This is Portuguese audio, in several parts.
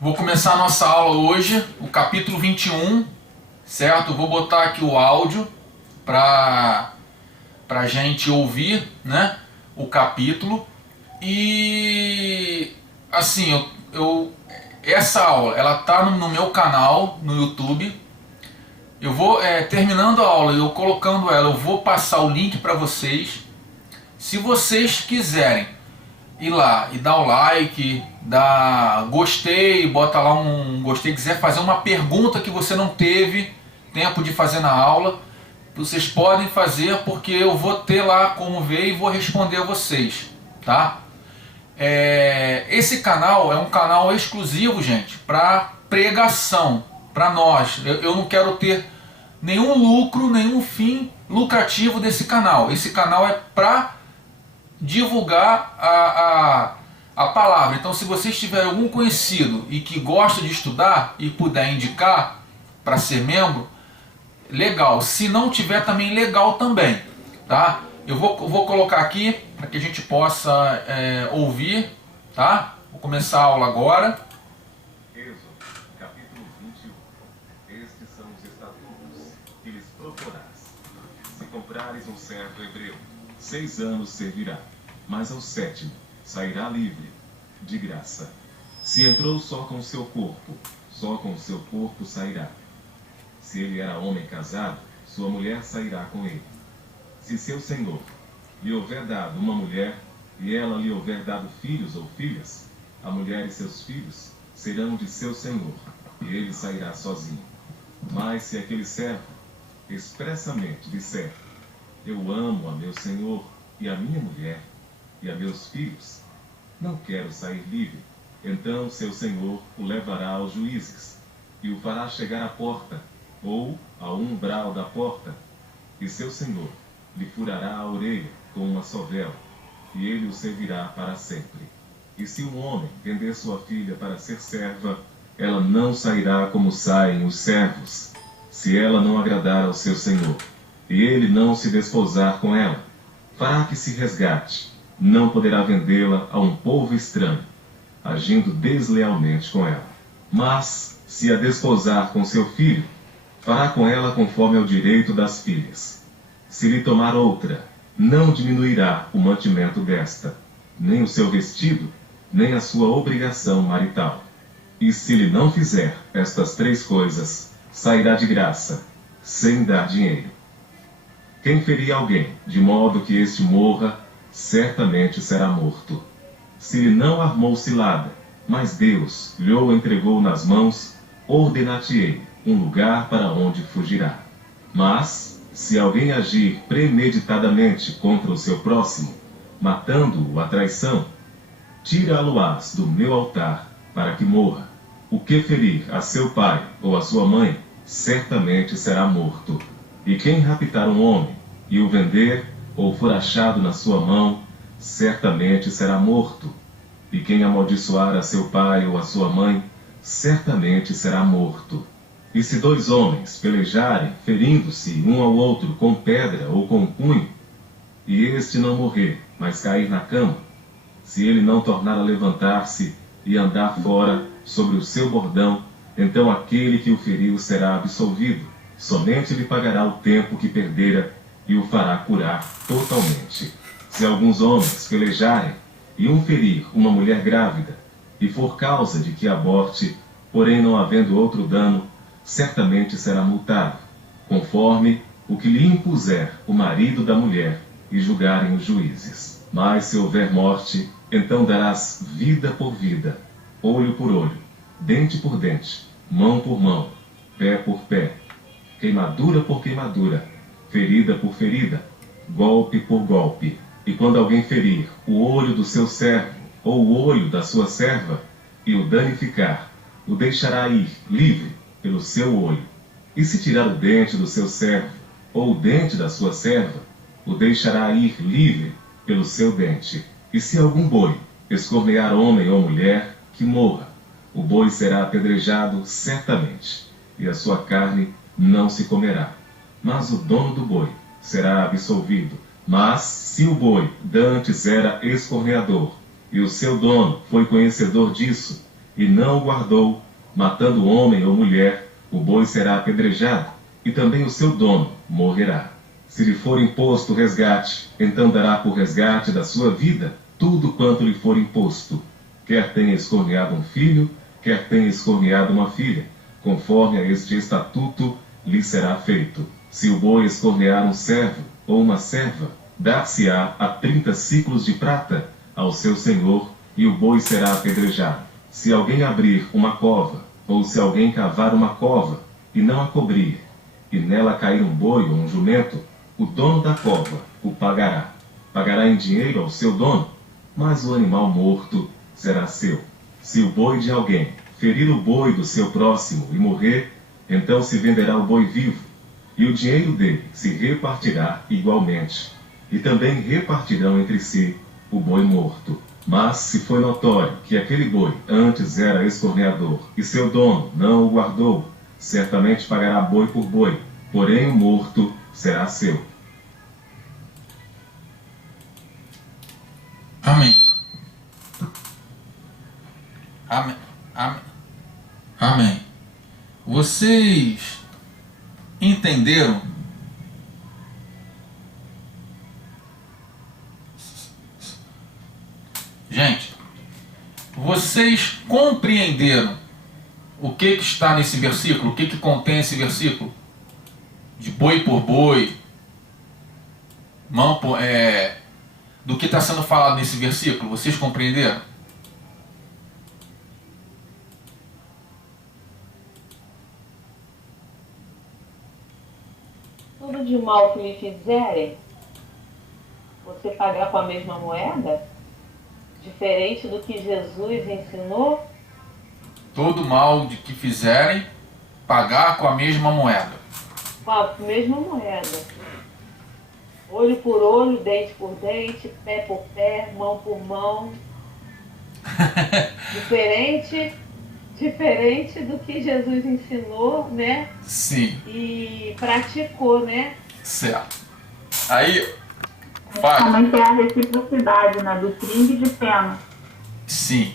Vou começar a nossa aula hoje, o capítulo 21, certo? Vou botar aqui o áudio para a gente ouvir, né, o capítulo. E assim, essa aula ela tá no meu canal no YouTube. Eu vou terminando a aula, eu colocando ela, eu vou passar o link para vocês. Se vocês quiserem ir lá e dar o like, dar gostei, bota lá um gostei, quiser fazer uma pergunta que você não teve tempo de fazer na aula, vocês podem fazer, porque eu vou ter lá como ver e vou responder a vocês, tá? Esse canal é um canal exclusivo, gente, para pregação, para nós. Eu não quero ter nenhum lucro, nenhum fim lucrativo desse canal. Esse canal é para divulgar a palavra. Então, se vocês tiverem algum conhecido e que gosta de estudar e puder indicar para ser membro, legal. Se não tiver, também legal também, tá? Eu vou colocar aqui para que a gente possa ouvir, tá? Vou começar a aula agora. Êxodo, capítulo 21. Estes são os estatutos que lhes proporás. Se comprares um servo hebreu, 6 anos servirá, mas ao 7º sairá livre, de graça. Se entrou só com seu corpo, só com seu corpo sairá. Se ele era homem casado, sua mulher sairá com ele. Se seu senhor lhe houver dado uma mulher, e ela lhe houver dado filhos ou filhas, a mulher e seus filhos serão de seu senhor, e ele sairá sozinho. Mas se aquele servo expressamente disser: eu amo a meu senhor e a minha mulher e a meus filhos, não quero sair livre, então seu senhor o levará aos juízes e o fará chegar à porta ou ao umbral da porta, e seu senhor lhe furará a orelha com uma sovela, e ele o servirá para sempre. E se um homem vender sua filha para ser serva, ela não sairá como saem os servos, se ela não agradar ao seu senhor, e ele não se desposar com ela, fará que se resgate, não poderá vendê-la a um povo estranho, agindo deslealmente com ela. Mas, se a desposar com seu filho, fará com ela conforme ao direito das filhas. Se lhe tomar outra, não diminuirá o mantimento desta, nem o seu vestido, nem a sua obrigação marital. E se lhe não fizer estas 3 coisas, sairá de graça, sem dar dinheiro. Quem ferir alguém, de modo que este morra, certamente será morto. Se lhe não armou cilada, mas Deus lhe o entregou nas mãos, ordenar-te-ei um lugar para onde fugirá. Mas, se alguém agir premeditadamente contra o seu próximo, matando-o à traição, tira-lo-ás do meu altar, para que morra. O que ferir a seu pai ou a sua mãe, certamente será morto. E quem raptar um homem, e o vender, ou for achado na sua mão, certamente será morto. E quem amaldiçoar a seu pai ou a sua mãe, certamente será morto. E se 2 homens pelejarem, ferindo-se um ao outro com pedra ou com punho, e este não morrer, mas cair na cama, se ele não tornar a levantar-se e andar fora sobre o seu bordão, então aquele que o feriu será absolvido, somente lhe pagará o tempo que perdera e o fará curar totalmente. Se alguns homens pelejarem e um ferir uma mulher grávida, e for causa de que aborte, porém não havendo outro dano, certamente será multado, conforme o que lhe impuser o marido da mulher e julgarem os juízes. Mas se houver morte, então darás vida por vida, olho por olho, dente por dente, mão por mão, pé por pé, queimadura por queimadura, ferida por ferida, golpe por golpe. E quando alguém ferir o olho do seu servo, ou o olho da sua serva, e o danificar, o deixará ir livre pelo seu olho. E se tirar o dente do seu servo, ou o dente da sua serva, o deixará ir livre pelo seu dente. E se algum boi escornear homem ou mulher, que morra. O boi será apedrejado certamente, e a sua carne não se comerá. Mas o dono do boi será absolvido. Mas, se o boi dantes era escorneador, e o seu dono foi conhecedor disso, e não o guardou, matando homem ou mulher, o boi será apedrejado, e também o seu dono morrerá. Se lhe for imposto resgate, então dará por resgate da sua vida tudo quanto lhe for imposto. Quer tenha escorneado um filho, quer tenha escorneado uma filha, conforme a este estatuto lhe será feito. Se o boi escornear um servo ou uma serva, dar-se-á a 30 siclos de prata ao seu senhor, e o boi será apedrejado. Se alguém abrir uma cova, ou se alguém cavar uma cova, e não a cobrir, e nela cair um boi ou um jumento, o dono da cova o pagará. Pagará em dinheiro ao seu dono, mas o animal morto será seu. Se o boi de alguém ferir o boi do seu próximo e morrer, então se venderá o boi vivo, e o dinheiro dele se repartirá igualmente. E também repartirão entre si o boi morto. Mas se foi notório que aquele boi antes era escorneador, e seu dono não o guardou, certamente pagará boi por boi, porém o morto será seu. Amém. Amém. Amém. Amém. Vocês entenderam? Gente, vocês compreenderam o que está nesse versículo? O que contém esse versículo? De boi por boi, do que está sendo falado nesse versículo? Vocês compreenderam? Tudo de mal que lhe fizerem, você pagar com a mesma moeda? Diferente do que Jesus ensinou? Todo mal de que fizerem, pagar com a mesma moeda. Com a mesma moeda. Olho por olho, dente por dente, pé por pé, mão por mão. Diferente do que Jesus ensinou, né? Sim. E praticou, né? Certo. Aí, também tem a reciprocidade, né? Do crime de pena. sim.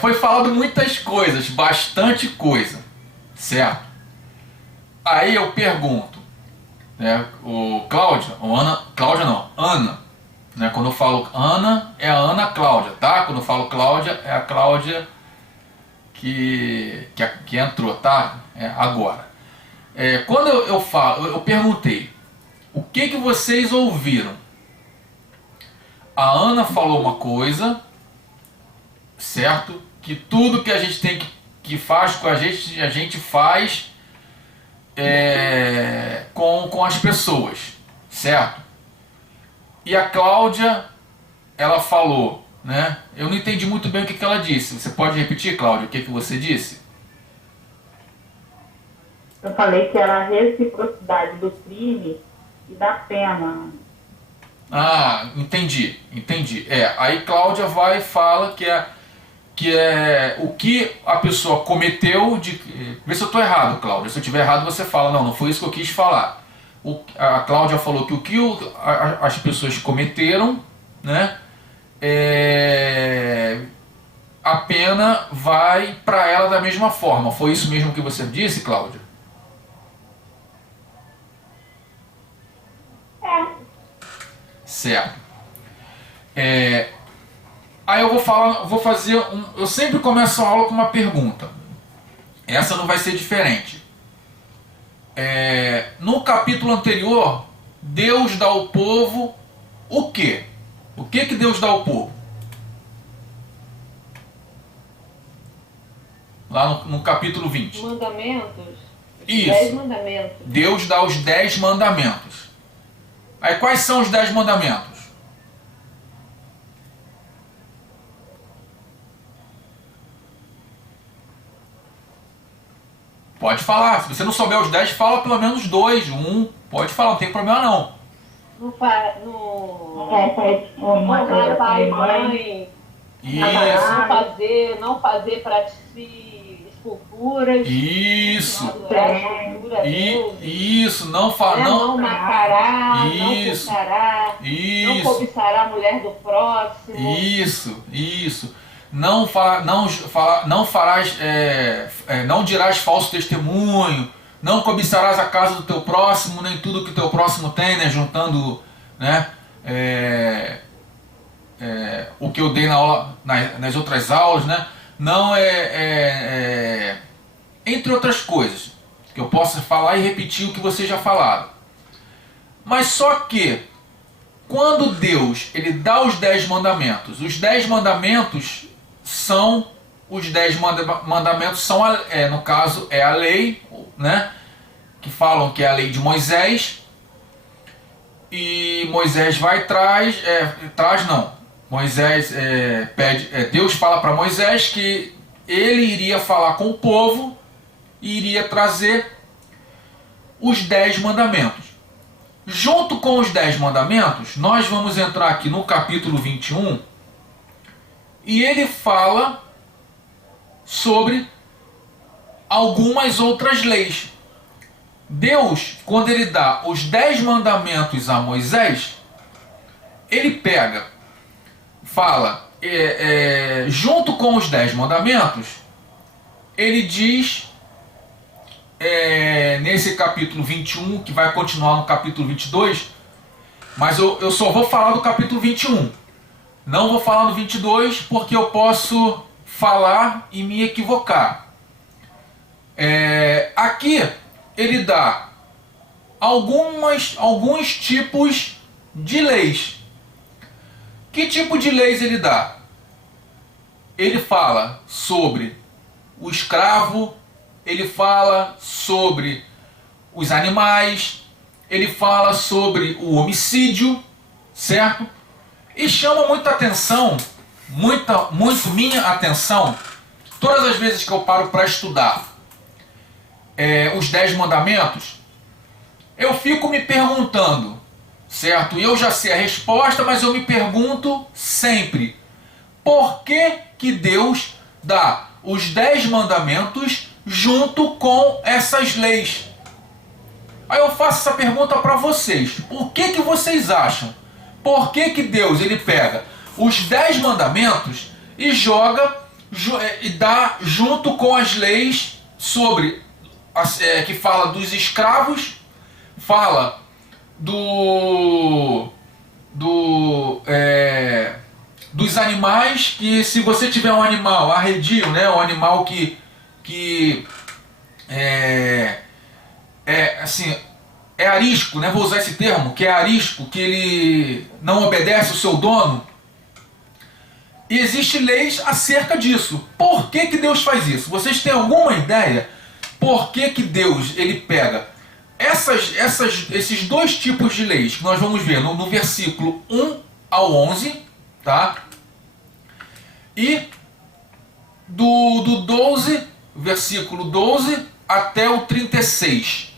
Foi falado muitas coisas, bastante coisa, certo? Aí eu pergunto, né, o Cláudia, ou Ana, Cláudia não, Ana, né, quando eu falo Ana, é a Ana Cláudia, tá? Quando eu falo Cláudia, é a Cláudia que entrou, tá? Agora. Quando eu falo, eu perguntei, o que vocês ouviram? A Ana falou uma coisa, certo? Que tudo que a gente tem que faz com a gente faz com as pessoas, certo? E a Cláudia, ela falou, né? Eu não entendi muito bem o que ela disse. Você pode repetir, Cláudia, o que você disse? Eu falei que era a reciprocidade do crime e da pena. Ah, entendi. Aí Cláudia vai e fala que é o que a pessoa cometeu de... Vê se eu estou errado, Cláudia. Se eu estiver errado, você fala, não foi isso que eu quis falar. A Cláudia falou que o que as pessoas cometeram, né, a pena vai para ela da mesma forma. Foi isso mesmo que você disse, Cláudia? Certo. Aí eu vou fazer eu sempre começo a aula com uma pergunta. Essa não vai ser diferente. No capítulo anterior, Deus dá ao povo o quê? O que Deus dá ao povo? Lá no capítulo 20. Mandamentos. Isso. 10 mandamentos. Deus dá os 10 mandamentos. Aí quais são os 10 mandamentos? Pode falar. Se você não souber os 10, fala pelo menos 2, 1. Pode falar, não tem problema não. Honrar pai e mãe. Isso. Não fazer para ti esculturas. Isso. Isso. Não matará. Isso. Não cobiçará. Não cobiçará a mulher do próximo. Isso. não dirás falso testemunho, não cobiçarás a casa do teu próximo, nem tudo que o teu próximo tem, né, juntando, né, o que eu dei nas outras aulas, né, não entre outras coisas, que eu possa falar e repetir o que vocês já falaram. Mas só que, quando Deus ele dá os 10 mandamentos, os 10 mandamentos são, os 10 mandamentos são, no caso, é a lei, né, que falam que é a lei de Moisés, e Moisés vai Moisés pede, Deus fala para Moisés que ele iria falar com o povo e iria trazer os 10 mandamentos. Junto com os 10 mandamentos, nós vamos entrar aqui no capítulo 21 e ele fala sobre algumas outras leis. Deus, quando ele dá os 10 mandamentos a Moisés, ele pega, fala, junto com os 10 mandamentos, ele diz, nesse capítulo 21, que vai continuar no capítulo 22, mas eu só vou falar do capítulo 21. Não vou falar no 22 porque eu posso falar e me equivocar. Aqui ele dá alguns tipos de leis. Que tipo de leis ele dá? Ele fala sobre o escravo, ele fala sobre os animais, ele fala sobre o homicídio, certo? E chama muita atenção, muito minha atenção, todas as vezes que eu paro para estudar os 10 mandamentos, eu fico me perguntando, certo? E eu já sei a resposta, mas eu me pergunto sempre, por que Deus dá os 10 mandamentos junto com essas leis? Aí eu faço essa pergunta para vocês. O que vocês acham? Por que Deus ele pega os 10 mandamentos e e dá junto com as leis sobre que fala dos escravos, fala dos animais, que se você tiver um animal arredio, né, um animal que assim, é arisco, né, vou usar esse termo, que é arisco, que ele não obedece o seu dono, e existem leis acerca disso. Por que Deus faz isso? Vocês têm alguma ideia? Por que Deus ele pega esses dois tipos de leis que nós vamos ver no versículo 1 ao 11, tá? E do 12, versículo 12 até o 36.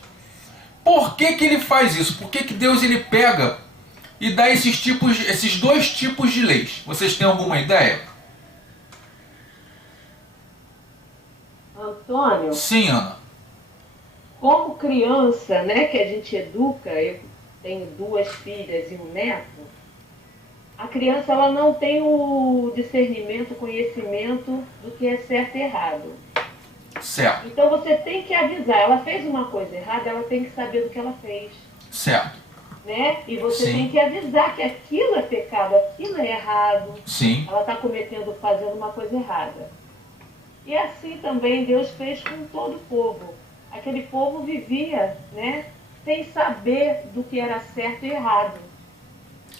Por que ele faz isso? Por que Deus ele pega e dá esses dois tipos de leis? Vocês têm alguma ideia? Antônio? Sim, Ana. Como criança, né, que a gente educa, eu tenho 2 filhas e um neto, a criança ela não tem o discernimento, o conhecimento do que é certo e errado. Certo. Então você tem que avisar, ela fez uma coisa errada, ela tem que saber do que ela fez. Certo. Né? E você Sim. tem que avisar que aquilo é pecado, aquilo é errado. Sim. Ela está fazendo uma coisa errada. E assim também Deus fez com todo o povo. Aquele povo vivia, né, sem saber do que era certo e errado.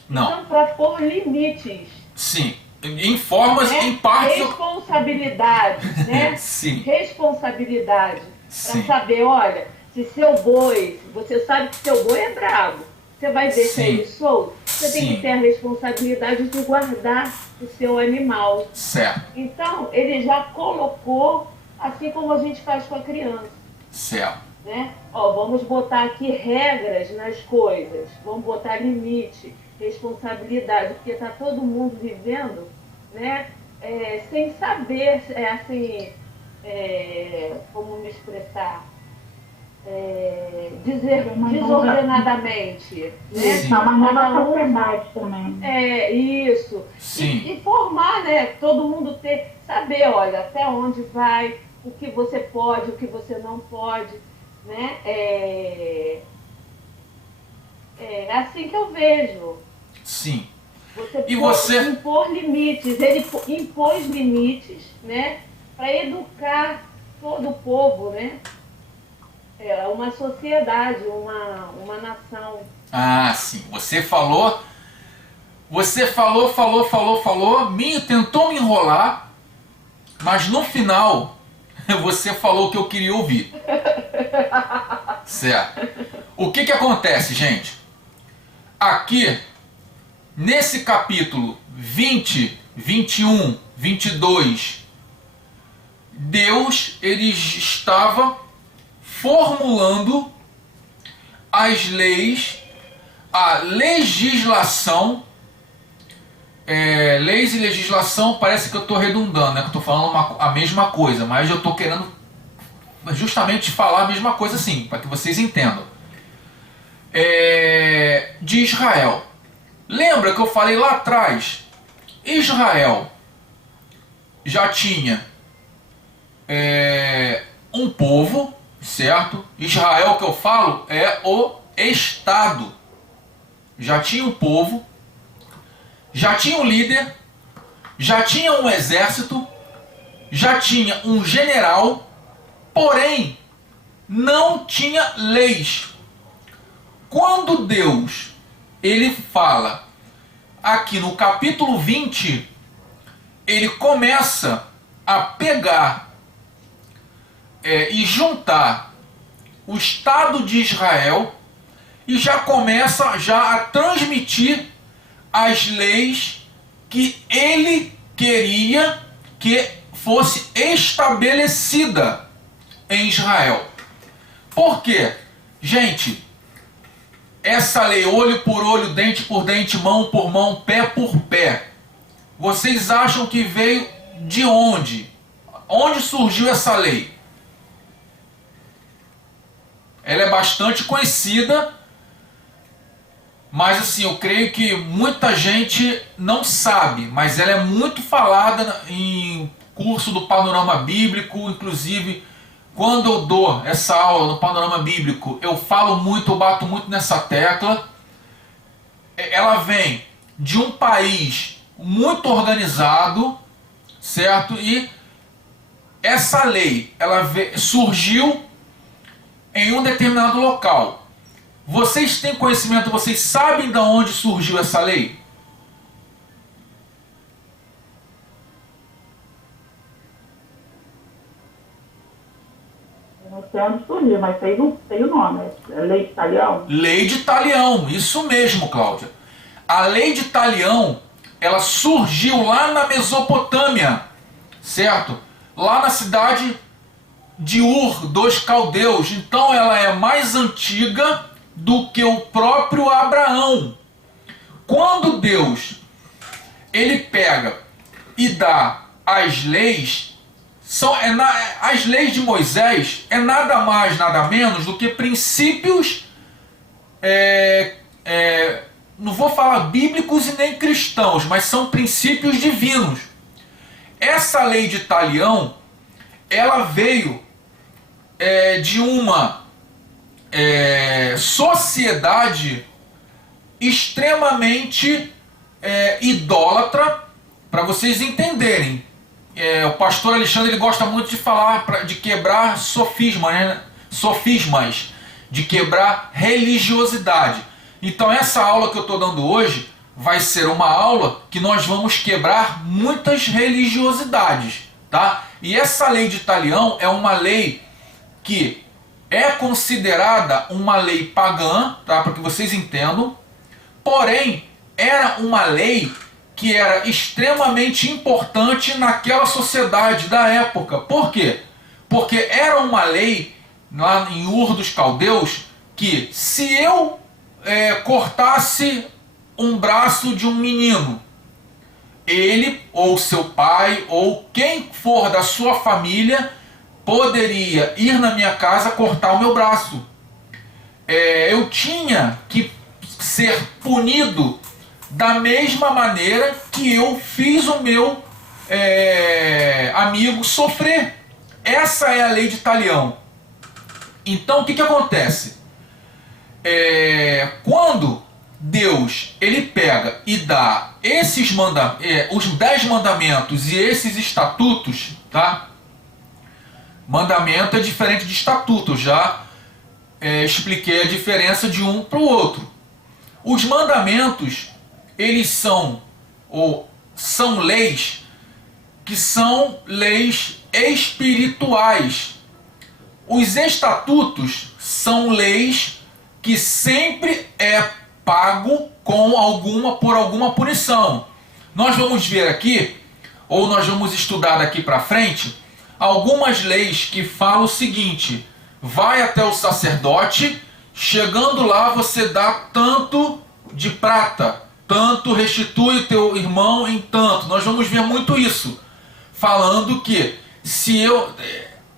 Não. Então, para pôr limites. Sim. Em formas, né? em partes. Responsabilidade, né? Sim. Responsabilidade. Sim. Para saber, olha, se seu boi, você sabe que seu boi é bravo, você vai deixar Sim. ele solto? Você tem Sim. que ter a responsabilidade de guardar o seu animal. Certo. Então, ele já colocou, assim como a gente faz com a criança. Certo. Né? Vamos botar aqui regras nas coisas, vamos botar limite, responsabilidade, porque está todo mundo vivendo, né, sem saber, como me expressar, desordenadamente. Né? Sim. É uma nova Cada um- sociedade também. Isso. Sim. E formar, né? Todo mundo saber, olha, até onde vai, o que você pode, o que você não pode, né? É assim que eu vejo. Sim. Você E você- impor limites. Ele impôs limites, né? Para educar todo o povo, né? É uma sociedade, uma nação. Ah, sim. Você falou, tentou me enrolar, mas no final você falou o que eu queria ouvir. Certo. O que acontece, gente? Aqui, nesse capítulo 20, 21, 22, Deus ele estava formulando as leis, a legislação. Leis e legislação parece que eu estou redundando, né? Que eu estou falando a mesma coisa, mas eu estou querendo justamente falar a mesma coisa assim, para que vocês entendam. De Israel. Lembra que eu falei lá atrás? Israel já tinha um povo, certo? Israel que eu falo é o Estado. Já tinha um povo, já tinha um líder, já tinha um exército, já tinha um general, porém não tinha leis. Quando Deus ele fala aqui no capítulo 20, ele começa a pegar e juntar o Estado de Israel e já começa a transmitir as leis que ele queria que fosse estabelecida em Israel. Por quê? Gente, essa lei, olho por olho, dente por dente, mão por mão, pé por pé, vocês acham que veio de onde? Onde surgiu essa lei? Ela é bastante conhecida, mas assim, eu creio que muita gente não sabe, mas ela é muito falada em curso do Panorama Bíblico. Inclusive, quando eu dou essa aula no Panorama Bíblico, eu falo muito, eu bato muito nessa tecla. Ela vem de um país muito organizado, certo? E essa lei, ela surgiu em um determinado local. Vocês têm conhecimento, vocês sabem de onde surgiu essa lei? Eu não sei onde surgiu, mas sei o nome. É Lei de Talião? Lei de Talião, isso mesmo, Cláudia. A Lei de Talião, ela surgiu lá na Mesopotâmia, certo? Lá na cidade de Ur dos Caldeus. Então ela é mais antiga do que o próprio Abraão. Quando Deus ele pega e dá as leis, as leis de Moisés é nada mais, nada menos do que princípios, não vou falar bíblicos e nem cristãos, mas são princípios divinos. Essa lei de Talião, ela veio de uma sociedade extremamente idólatra. Para vocês entenderem, o pastor Alexandre ele gosta muito de falar de quebrar sofismas, né? Sofismas, de quebrar religiosidade. Então essa aula que eu estou dando hoje vai ser uma aula que nós vamos quebrar muitas religiosidades, tá? E essa lei de Talião é uma lei que é considerada uma lei pagã, tá? Para que vocês entendam. Porém, era uma lei que era extremamente importante naquela sociedade da época. Por quê? Porque era uma lei lá em Ur dos Caldeus que se eu cortasse um braço de um menino, ele ou seu pai ou quem for da sua família poderia ir na minha casa cortar o meu braço. Eu tinha que ser punido da mesma maneira que eu fiz o meu amigo sofrer. Essa é a lei de Talião. Então o que acontece? Quando Deus ele pega e dá os 10 mandamentos e esses estatutos, tá? Mandamento é diferente de estatuto, já expliquei a diferença de um para o outro. Os mandamentos, eles são leis que são leis espirituais. Os estatutos são leis que sempre é pago por alguma punição. Nós vamos ver aqui, ou nós vamos estudar daqui para frente, algumas leis que falam o seguinte: vai até o sacerdote, chegando lá você dá tanto de prata, tanto restitui o teu irmão em tanto. Nós vamos ver muito isso, falando que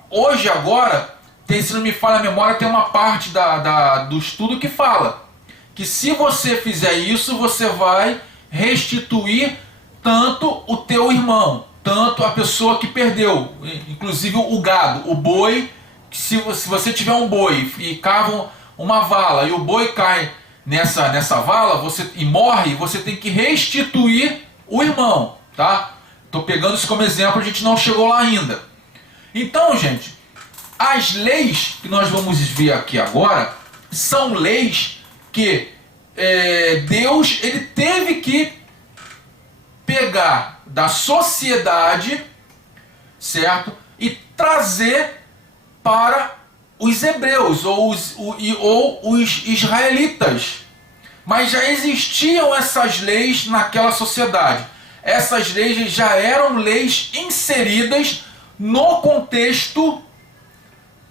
hoje agora, se não me falha a memória, tem uma parte do estudo que fala que se você fizer isso, você vai restituir tanto o teu irmão, tanto a pessoa que perdeu, inclusive o gado, o boi. Se você tiver um boi e cava uma vala e o boi cai nessa vala e morre, você tem que restituir o irmão, tá? Estou pegando isso como exemplo, a gente não chegou lá ainda. Então, gente, as leis que nós vamos ver aqui agora são leis que Deus ele teve que pegar da sociedade, certo? E trazer para os hebreus ou os israelitas. Mas já existiam essas leis naquela sociedade. Essas leis já eram leis inseridas no contexto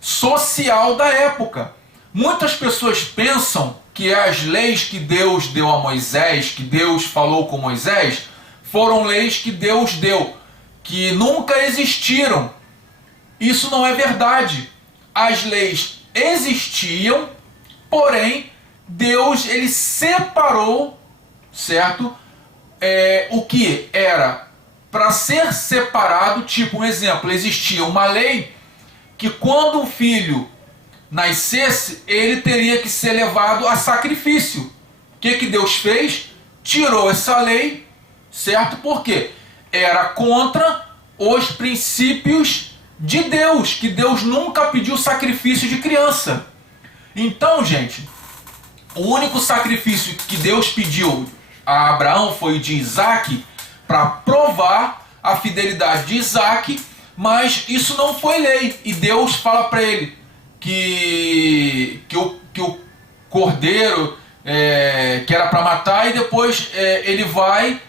social da época. Muitas pessoas pensam que as leis que Deus deu a Moisés, que Deus falou com Moisés, foram leis que Deus deu, que nunca existiram. Isso não é verdade. As leis existiam, porém Deus ele separou, certo? O que era para ser separado. Tipo um exemplo, existia uma lei que quando o filho nascesse, ele teria que ser levado a sacrifício. O que Deus fez? Tirou essa lei, certo? Porque era contra os princípios de Deus, que Deus nunca pediu sacrifício de criança. Então, gente, o único sacrifício que Deus pediu a Abraão foi de Isaac, para provar a fidelidade de Isaac, mas isso não foi lei. E Deus fala para ele que o cordeiro que era para matar, e depois ele vai,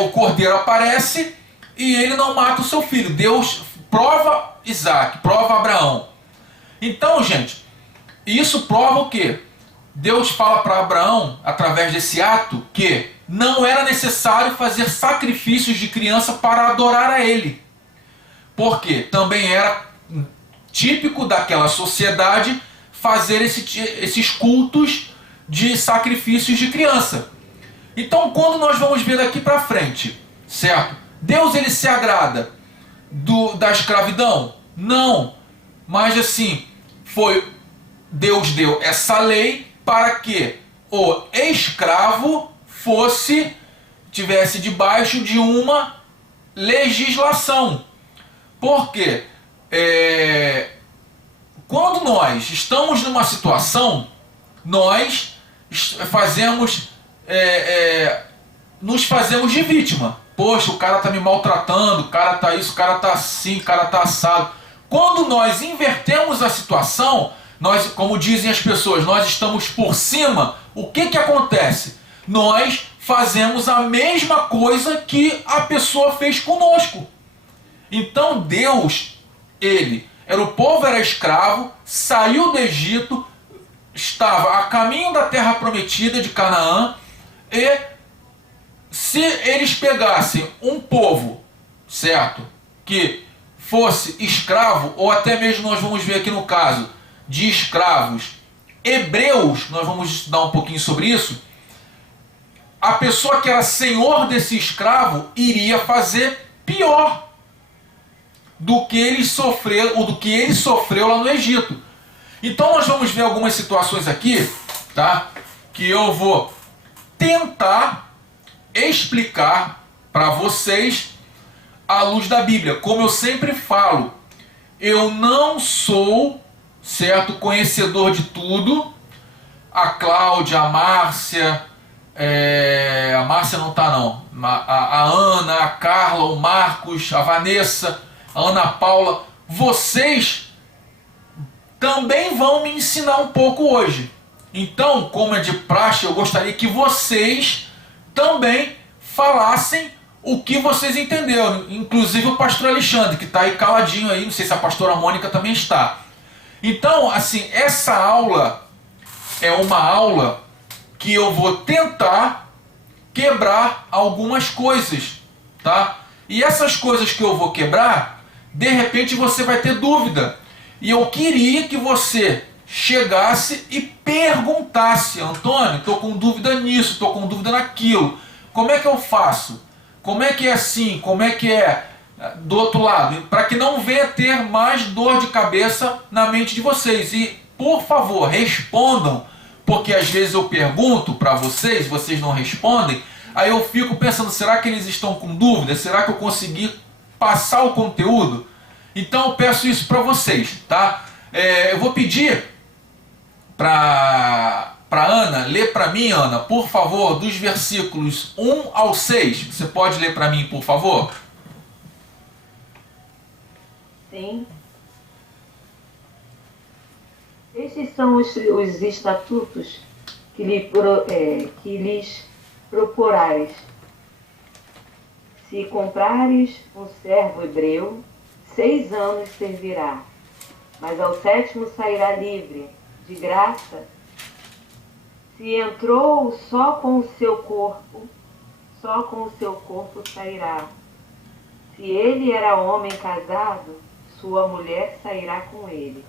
o cordeiro aparece e ele não mata o seu filho. Deus prova Isaac, prova Abraão. Então, gente, isso prova o quê? Deus fala para Abraão, através desse ato, que não era necessário fazer sacrifícios de criança para adorar a ele. Porque também era típico daquela sociedade fazer esses cultos de sacrifícios de criança. Então, quando nós vamos ver daqui para frente, certo? Deus ele se agrada da escravidão? Não. Mas assim, Deus deu essa lei para que o escravo tivesse debaixo de uma legislação. Porque quando nós estamos numa situação, nós nos fazemos de vítima. Poxa, o cara está me maltratando, o cara está isso, o cara está assim, o cara está assado. Quando nós invertemos a situação, como dizem as pessoas, nós estamos por cima, o que acontece? Nós fazemos a mesma coisa que a pessoa fez conosco. Então Deus, o povo era escravo, saiu do Egito, estava a caminho da terra prometida de Canaã, e se eles pegassem um povo, certo, que fosse escravo, ou até mesmo nós vamos ver aqui no caso de escravos hebreus, nós vamos estudar um pouquinho sobre isso, a pessoa que era senhor desse escravo iria fazer pior do que ele sofreu lá no Egito. Então nós vamos ver algumas situações aqui, tá? Que eu vou tentar explicar para vocês à luz da Bíblia. Como eu sempre falo, eu não sou, certo, conhecedor de tudo. A Cláudia, a Márcia, a Márcia não está não, a Ana, a Carla, o Marcos, a Vanessa, a Ana Paula, vocês também vão me ensinar um pouco hoje. Então, como é de praxe, eu gostaria que vocês também falassem o que vocês entenderam. Inclusive o pastor Alexandre, que está aí caladinho aí, não sei se a pastora Mônica também está. Então, assim, essa aula é uma aula que eu vou tentar quebrar algumas coisas, tá? E essas coisas que eu vou quebrar, de repente você vai ter dúvida. E eu queria que você chegasse e perguntasse: Antônio, estou com dúvida nisso, estou com dúvida naquilo. Como é que eu faço? Como é que é assim? Como é que é do outro lado? Para que não venha ter mais dor de cabeça na mente de vocês. E, por favor, respondam, porque às vezes eu pergunto para vocês, vocês não respondem, aí eu fico pensando, será que eles estão com dúvida? Será que eu consegui passar o conteúdo? Então eu peço isso para vocês, tá? Eu vou pedir para Ana ler para mim, Ana, por favor, dos versículos 1 ao 6. Você pode ler para mim, por favor? Sim. Estes são os estatutos que lhes proporais. Se comprares um servo hebreu, 6 anos servirá, mas ao 7º sairá livre, de graça. Se entrou só com o seu corpo sairá. Se ele era homem casado, sua mulher sairá com ele.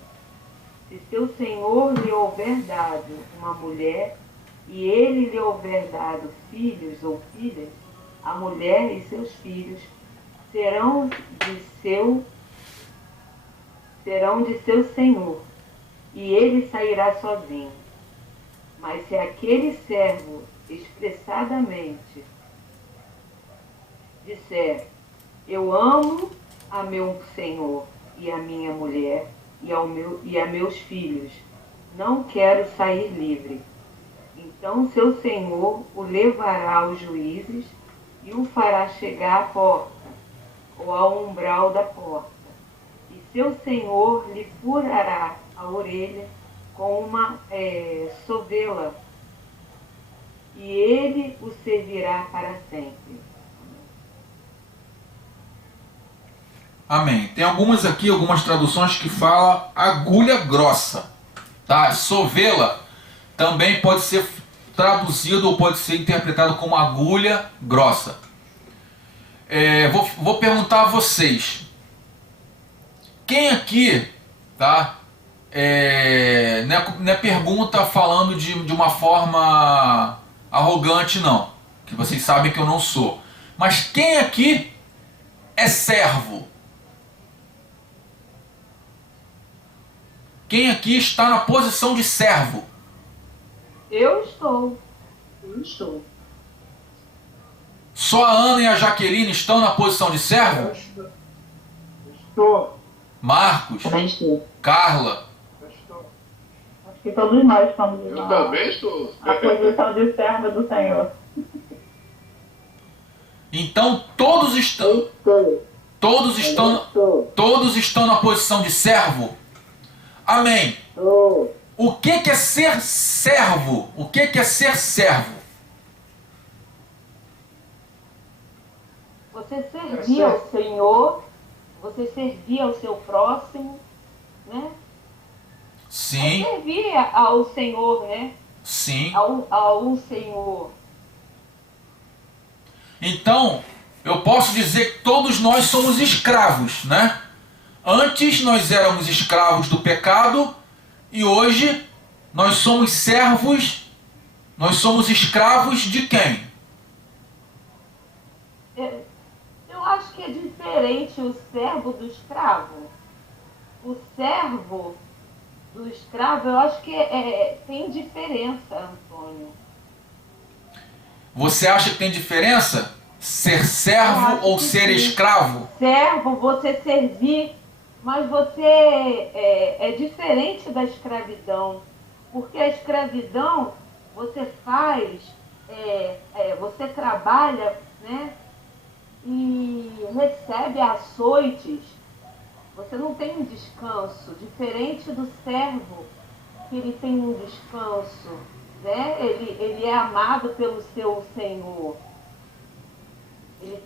Se seu senhor lhe houver dado uma mulher, e ele lhe houver dado filhos ou filhas, a mulher e seus filhos serão de seu senhor, e ele sairá sozinho. Mas se aquele servo expressadamente disser: eu amo a meu senhor e a minha mulher e a meus filhos, não quero sair livre, então seu senhor o levará aos juízes e o fará chegar à porta ou ao umbral da porta, e seu senhor lhe furará a orelha com uma sovela, e ele o servirá para sempre. Amém. Tem algumas traduções que falam agulha grossa, tá? Sovela também pode ser traduzido ou pode ser interpretado como agulha grossa. Vou perguntar a vocês: quem aqui, tá? Não é pergunta falando de uma forma arrogante, não, que vocês sabem que eu não sou. Mas quem aqui é servo? Quem aqui está na posição de servo? Eu estou. Só a Ana e a Jaqueline estão na posição de servo? Estou. Marcos? Também estou. Carla? Acho que todos nós estamos Eu também estou. na posição de servo do Senhor. Então todos estão na posição de servo? Amém. O que é ser servo? O que é ser servo? Você servir ao Senhor, você servir ao seu próximo, né? Sim. Servir ao Senhor, né? Sim. Ao Senhor. Então, eu posso dizer que todos nós somos escravos, né? Antes nós éramos escravos do pecado e hoje nós somos servos, nós somos escravos de quem? Eu acho que é diferente o servo do escravo. O servo do escravo, eu acho que tem diferença, Antônio. Você acha que tem diferença? Ser servo ou ser escravo? Servo, você servir, mas você é diferente da escravidão. Porque a escravidão, você faz, você trabalha, né? E recebe açoites. Você não tem um descanso, diferente do servo, que ele tem um descanso, né? Ele é amado pelo seu Senhor.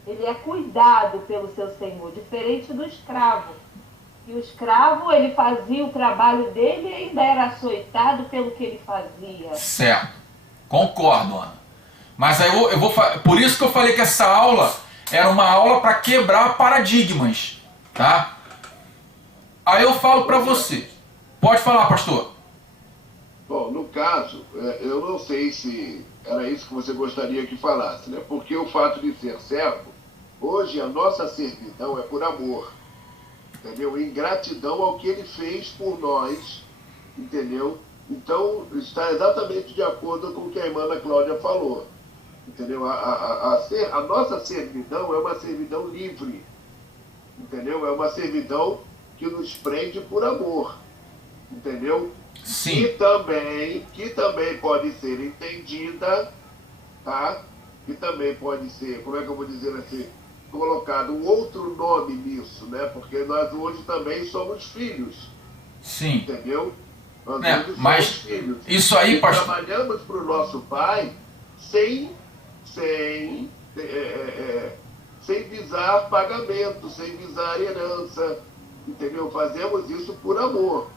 Ele é cuidado pelo seu Senhor, diferente do escravo. E o escravo, ele fazia o trabalho dele e ainda era açoitado pelo que ele fazia. Certo. Concordo, Ana. Mas aí eu vou... Por isso que eu falei que essa aula era uma aula para quebrar paradigmas, tá? Aí eu falo para você. Pode falar, pastor. Bom, no caso, eu não sei se era isso que você gostaria que falasse, né? Porque o fato de ser servo, hoje a nossa servidão é por amor, entendeu? Em gratidão ao que ele fez por nós, entendeu? Então, está exatamente de acordo com o que a irmã Ana Cláudia falou, entendeu? A nossa servidão é uma servidão livre, entendeu? É uma servidão que nos prende por amor, entendeu? Sim. Que também pode ser entendida, tá? Que também pode ser, como é que eu vou dizer assim, colocado um outro nome nisso, né? Porque nós hoje também somos filhos. Sim. Entendeu? Nós É, hoje somos mas filhos. isso aí, e pastor... trabalhamos para o nosso pai sem visar pagamento, sem visar herança, entendeu? Fazemos isso por amor.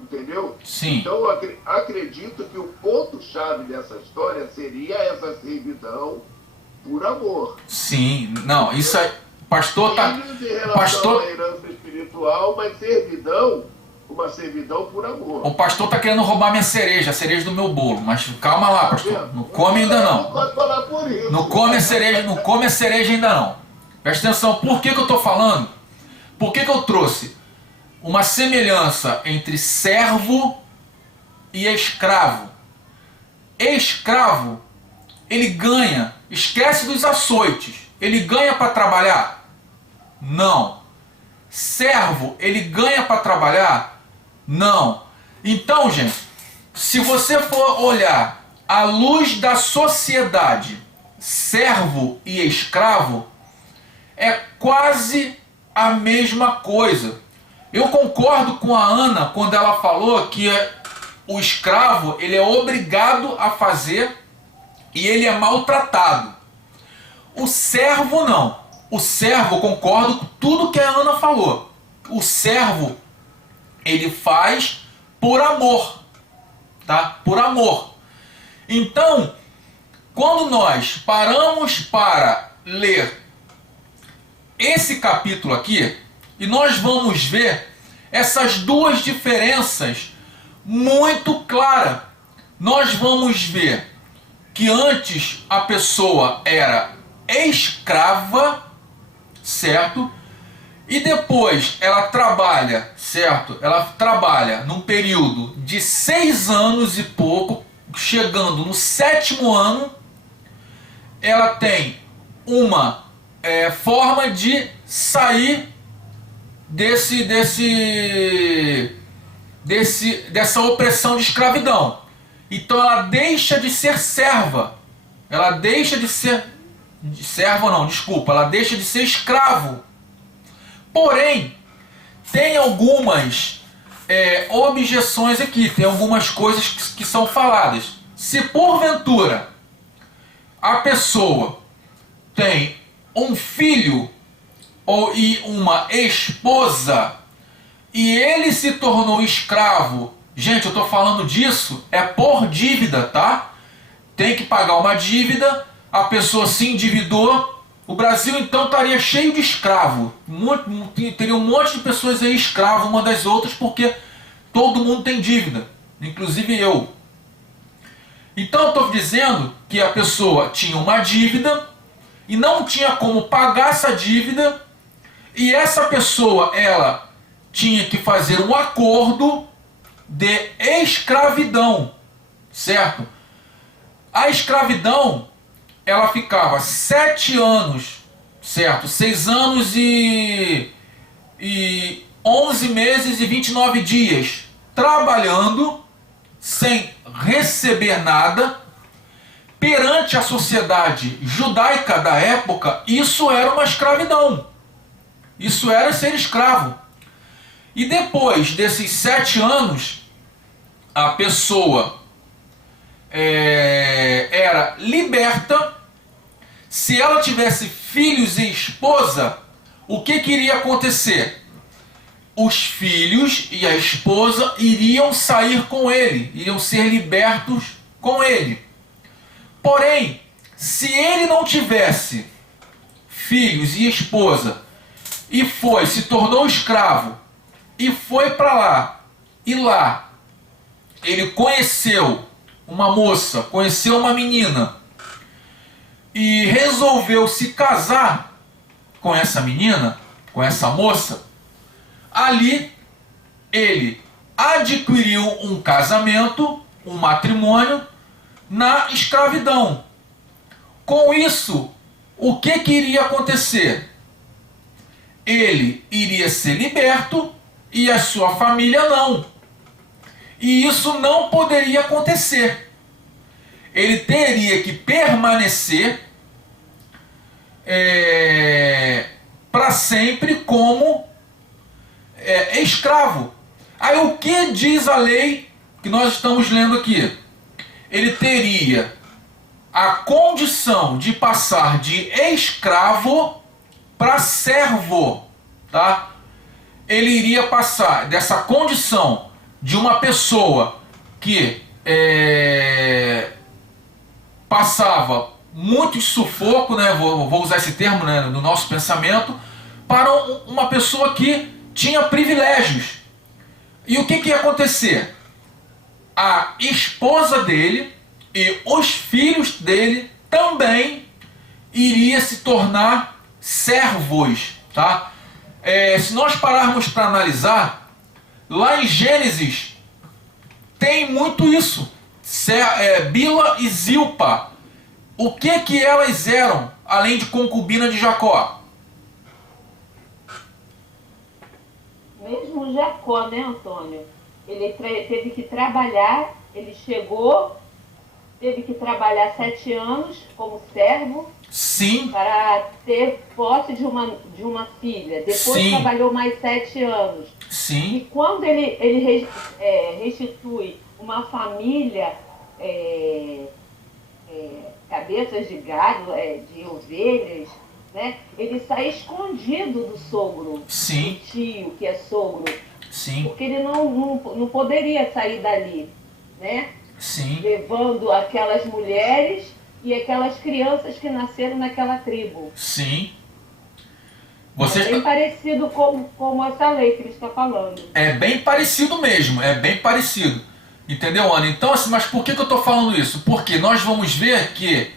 Entendeu? Sim. Então, acredito que o ponto-chave dessa história seria essa servidão por amor. Sim. Não, isso aí... Pastor tá... Filhos em relação Pastor... à herança espiritual, mas servidão, uma servidão por amor. O pastor tá querendo roubar minha cereja, a cereja do meu bolo. Mas calma lá, pastor. Não come ainda Não não. pode falar por isso. Não come a cereja, não come a cereja ainda não. Presta atenção, por que eu tô falando? Por que eu trouxe uma semelhança entre servo e escravo? Escravo, ele ganha, esquece dos açoites, ele ganha para trabalhar? Não. Servo, ele ganha para trabalhar? Não. Então, gente, se você for olhar à luz da sociedade, servo e escravo é quase a mesma coisa. Eu concordo com a Ana quando ela falou que o escravo ele é obrigado a fazer e ele é maltratado. O servo não. O servo, eu concordo com tudo que a Ana falou. O servo, ele faz por amor, tá? Por amor. Então, quando nós paramos para ler esse capítulo aqui, e nós vamos ver essas duas diferenças muito claras. Nós vamos ver que antes a pessoa era escrava, certo? E depois ela trabalha, certo? Ela trabalha num período de 6 anos e pouco, chegando no 7º ano, ela tem uma forma de sair dessa opressão de escravidão. Então ela deixa de ser serva. Ela deixa de ser... serva não, desculpa. Ela deixa de ser escravo. Porém, tem algumas objeções aqui. Tem algumas coisas que são faladas. Se porventura a pessoa tem um filho e uma esposa e ele se tornou escravo, gente, eu estou falando disso por dívida, tá? Tem que pagar uma dívida, a pessoa se endividou O Brasil então estaria cheio de escravo. Teria um monte de pessoas aí escravas uma das outras, porque todo mundo tem dívida, inclusive eu. Então eu estou dizendo que a pessoa tinha uma dívida e não tinha como pagar essa dívida, e essa pessoa ela tinha que fazer um acordo de escravidão, certo? A escravidão ela ficava 7 anos, certo? 6 anos e 11 meses e 29 dias trabalhando sem receber nada. Perante a sociedade judaica da época, isso era uma escravidão. Isso era ser escravo. E depois desses 7 anos, a pessoa era liberta. Se ela tivesse filhos e esposa, o que iria acontecer? Os filhos e a esposa iriam sair com ele, iriam ser libertos com ele. Porém, se ele não tivesse filhos e esposa e se tornou escravo e foi para lá, e lá ele conheceu uma moça, conheceu uma menina e resolveu se casar com essa menina, com essa moça, ali ele adquiriu um casamento, um matrimônio na escravidão. Com isso, o que iria acontecer? Ele iria ser liberto e a sua família não. E isso não poderia acontecer. Ele teria que permanecer para sempre como escravo. Aí o que diz a lei que nós estamos lendo aqui? Ele teria a condição de passar de escravo para servo, tá? Ele iria passar dessa condição de uma pessoa que passava muito sufoco, né? Vou usar esse termo, né, no nosso pensamento, para uma pessoa que tinha privilégios. E o que ia acontecer? A esposa dele e os filhos dele também iria se tornar servos, tá? Se nós pararmos para analisar, lá em Gênesis tem muito isso. Bila e Zilpa, o que elas eram, além de concubina de Jacó? Mesmo Jacó, né, Antônio? Ele teve que trabalhar, ele chegou, teve que trabalhar 7 anos como servo. Sim. Para ter posse de uma filha. Depois Sim. trabalhou mais 7 anos. Sim. E quando ele restitui uma família, cabeças de gado, de ovelhas, né? Ele sai escondido do sogro, Sim. do tio, que é sogro. Sim. Porque ele não poderia sair dali, né? Sim. Levando aquelas mulheres e aquelas crianças que nasceram naquela tribo. Sim. É bem parecido com essa lei que ele está falando. É bem parecido mesmo, é bem parecido. Entendeu, Ana? Então, assim, mas por que eu estou falando isso? Porque nós vamos ver que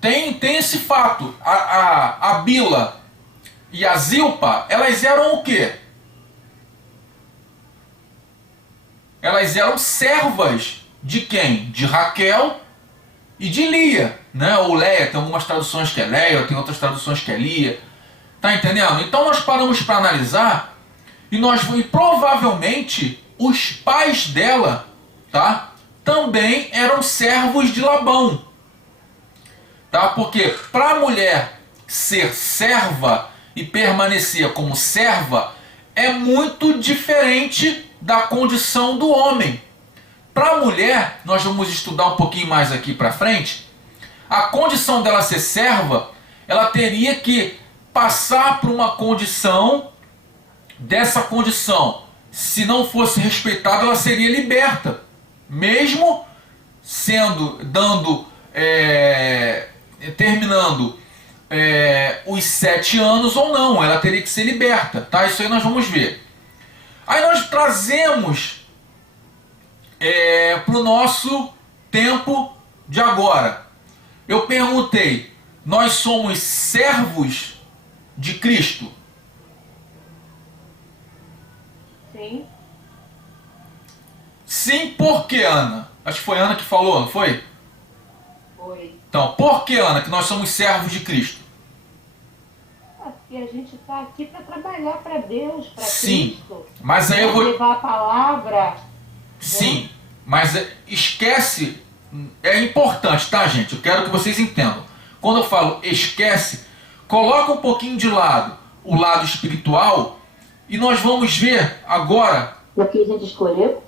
tem esse fato. A Bila e a Zilpa, elas eram o quê? Elas eram servas de quem? De Raquel e de Lia, né? Ou Leia, tem algumas traduções que é Leia, tem outras traduções que é Lia. Tá entendendo? Então nós paramos para analisar e provavelmente os pais dela, tá? Também eram servos de Labão. Tá? Porque para a mulher ser serva e permanecer como serva é muito diferente da condição do homem. Para a mulher, nós vamos estudar um pouquinho mais aqui para frente, a condição dela ser serva, ela teria que passar por uma condição, dessa condição, se não fosse respeitada, ela seria liberta, mesmo terminando os 7 anos ou não. Ela teria que ser liberta, tá? Isso aí nós vamos ver. Aí nós trazemos para o nosso tempo de agora. Eu perguntei, nós somos servos de Cristo? Sim. Sim, por que, Ana? Acho que foi a Ana que falou, não foi? Foi. Então, por que, Ana, que nós somos servos de Cristo? Porque a gente está aqui para trabalhar para Deus, para Sim, Cristo. mas aí eu vou... levar a palavra. Sim, mas esquece... É importante, tá, gente? Eu quero que vocês entendam. Quando eu falo esquece, coloca um pouquinho de lado o lado espiritual e nós vamos ver agora... Porque a gente escolheu?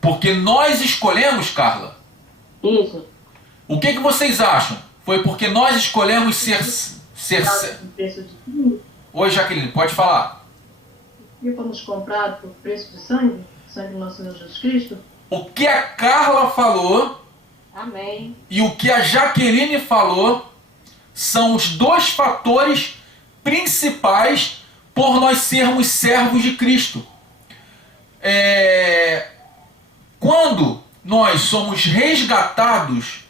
Porque nós escolhemos, Carla. Isso. O que vocês acham? Foi porque nós escolhemos ser... O preço de tudo. Oi, Jaqueline, pode falar. E fomos comprados por preço de sangue? Sangue do nosso Senhor Jesus Cristo? O que a Carla falou Amém. e o que a Jaqueline falou são os 2 fatores principais por nós sermos servos de Cristo. Quando nós somos resgatados,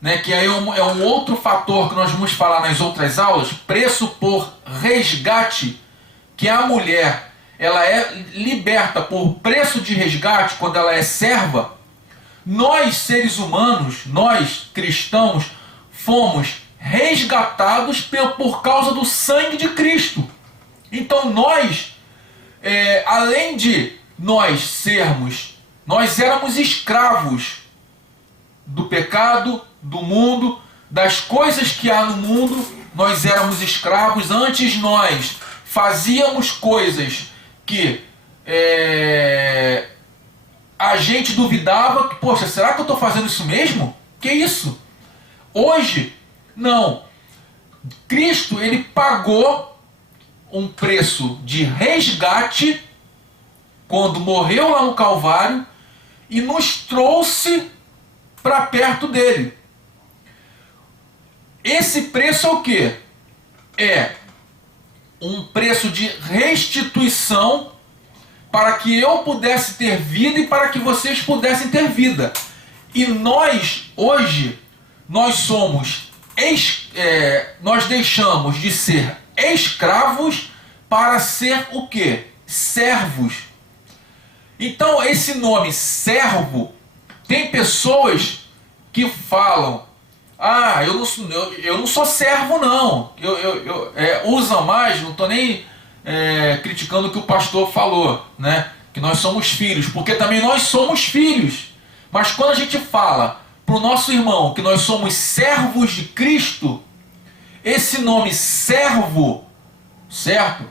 né, que aí é um outro fator que nós vamos falar nas outras aulas, preço por resgate, que a mulher ela é liberta por preço de resgate quando ela é serva. Nós, seres humanos, nós cristãos, fomos resgatados por causa do sangue de Cristo. Então nós, além de nós éramos escravos do pecado, do mundo, das coisas que há no mundo. Nós éramos escravos. Antes nós fazíamos coisas que a gente duvidava. Poxa, será que eu estou fazendo isso mesmo? Que isso? Hoje, não. Cristo, ele pagou um preço de resgate quando morreu lá no Calvário e nos trouxe para perto dele. Esse preço é o quê? É um preço de restituição para que eu pudesse ter vida e para que vocês pudessem ter vida. E nós, hoje, nós deixamos de ser escravos para ser o quê? Servos. Então, esse nome servo, tem pessoas que falam, eu não sou servo não, usam mais, não estou nem criticando o que o pastor falou, né? Que nós somos filhos, porque também nós somos filhos. Mas quando a gente fala para o nosso irmão que nós somos servos de Cristo, esse nome servo, certo?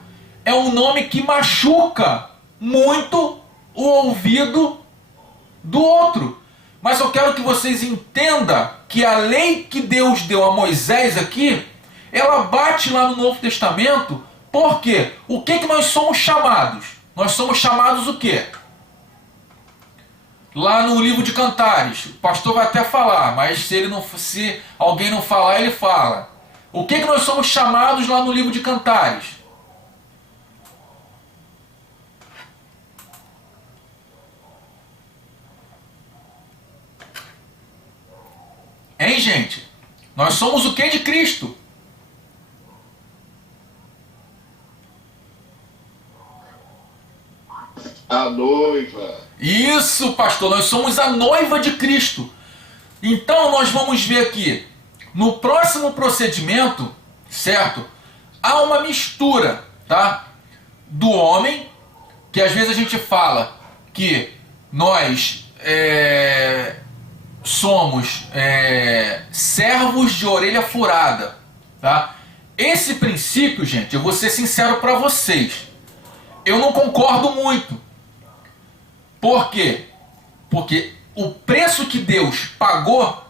É um nome que machuca muito o ouvido do outro. Mas eu quero que vocês entendam que a lei que Deus deu a Moisés aqui, ela bate lá no Novo Testamento. Por quê? O que nós somos chamados? Nós somos chamados o quê? Lá no livro de Cantares, o pastor vai até falar, mas se alguém não falar, ele fala. O que nós somos chamados lá no livro de Cantares? Hein, gente? Nós somos o que de Cristo? A noiva. Isso, pastor, nós somos a noiva de Cristo. Então nós vamos ver aqui, no próximo procedimento, certo? Há uma mistura, tá? Do homem, que às vezes a gente fala que nós somos servos de orelha furada, tá? Esse princípio, gente, eu vou ser sincero para vocês, eu não concordo muito. Por quê? Porque o preço que Deus pagou,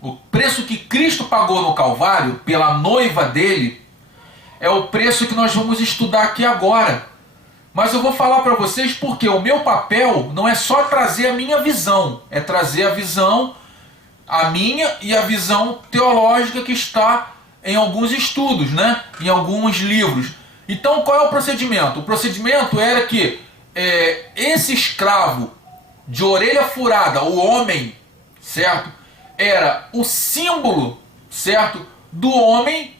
o preço que Cristo pagou no Calvário pela noiva dele, é o preço que nós vamos estudar aqui agora. Mas eu vou falar para vocês porque o meu papel não é só trazer a minha visão, é trazer a visão, a minha e a visão teológica que está em alguns estudos, né? Em alguns livros. Então qual é o procedimento? O procedimento era que esse escravo de orelha furada, o homem, certo? Era o símbolo, certo? Do homem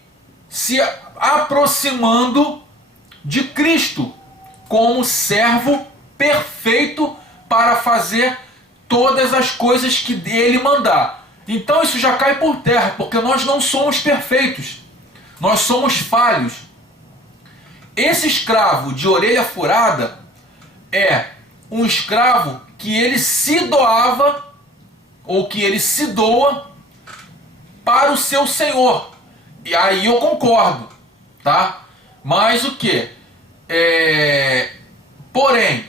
se aproximando de Cristo como servo perfeito para fazer todas as coisas que ele mandar. Então isso já cai por terra, porque nós não somos perfeitos, nós somos falhos. Esse escravo de orelha furada é um escravo que ele se doava, ou que ele se doa para o seu senhor. E aí eu concordo, tá? Mas o que? Porém,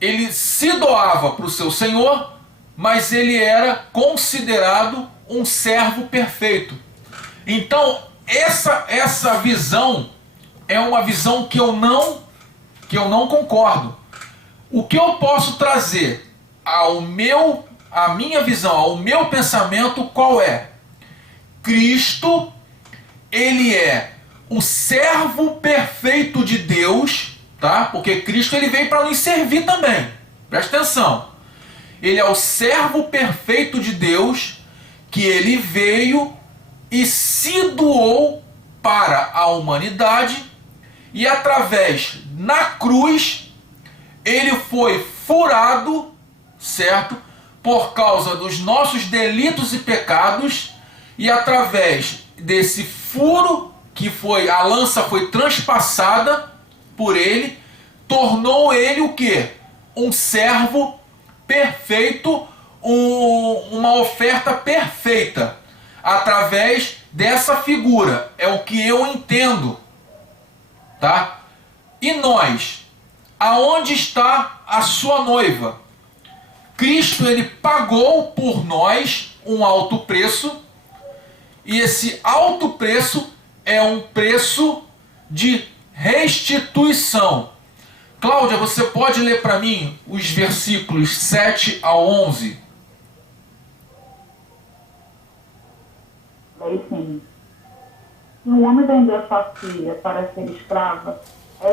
ele se doava para o seu senhor, mas ele era considerado um servo perfeito. Então, essa visão é uma visão que eu não concordo. O que eu posso trazer à minha visão, ao meu pensamento, qual é? Cristo, ele é o servo perfeito de Deus, tá? Porque Cristo ele veio para nos servir também. Presta atenção. Ele é o servo perfeito de Deus, que ele veio e se doou para a humanidade, e através na cruz ele foi furado, certo? Por causa dos nossos delitos e pecados, e através desse furo que a lança foi transpassada por ele, tornou ele o quê? Um servo perfeito, uma oferta perfeita, através dessa figura. É o que eu entendo, tá? E nós, aonde está a sua noiva? Cristo ele pagou por nós um alto preço, e esse alto preço é um preço de restituição. Cláudia, você pode ler para mim os versículos 7 ao 11? Daí sim. Se um homem vender sua filha para ser escrava,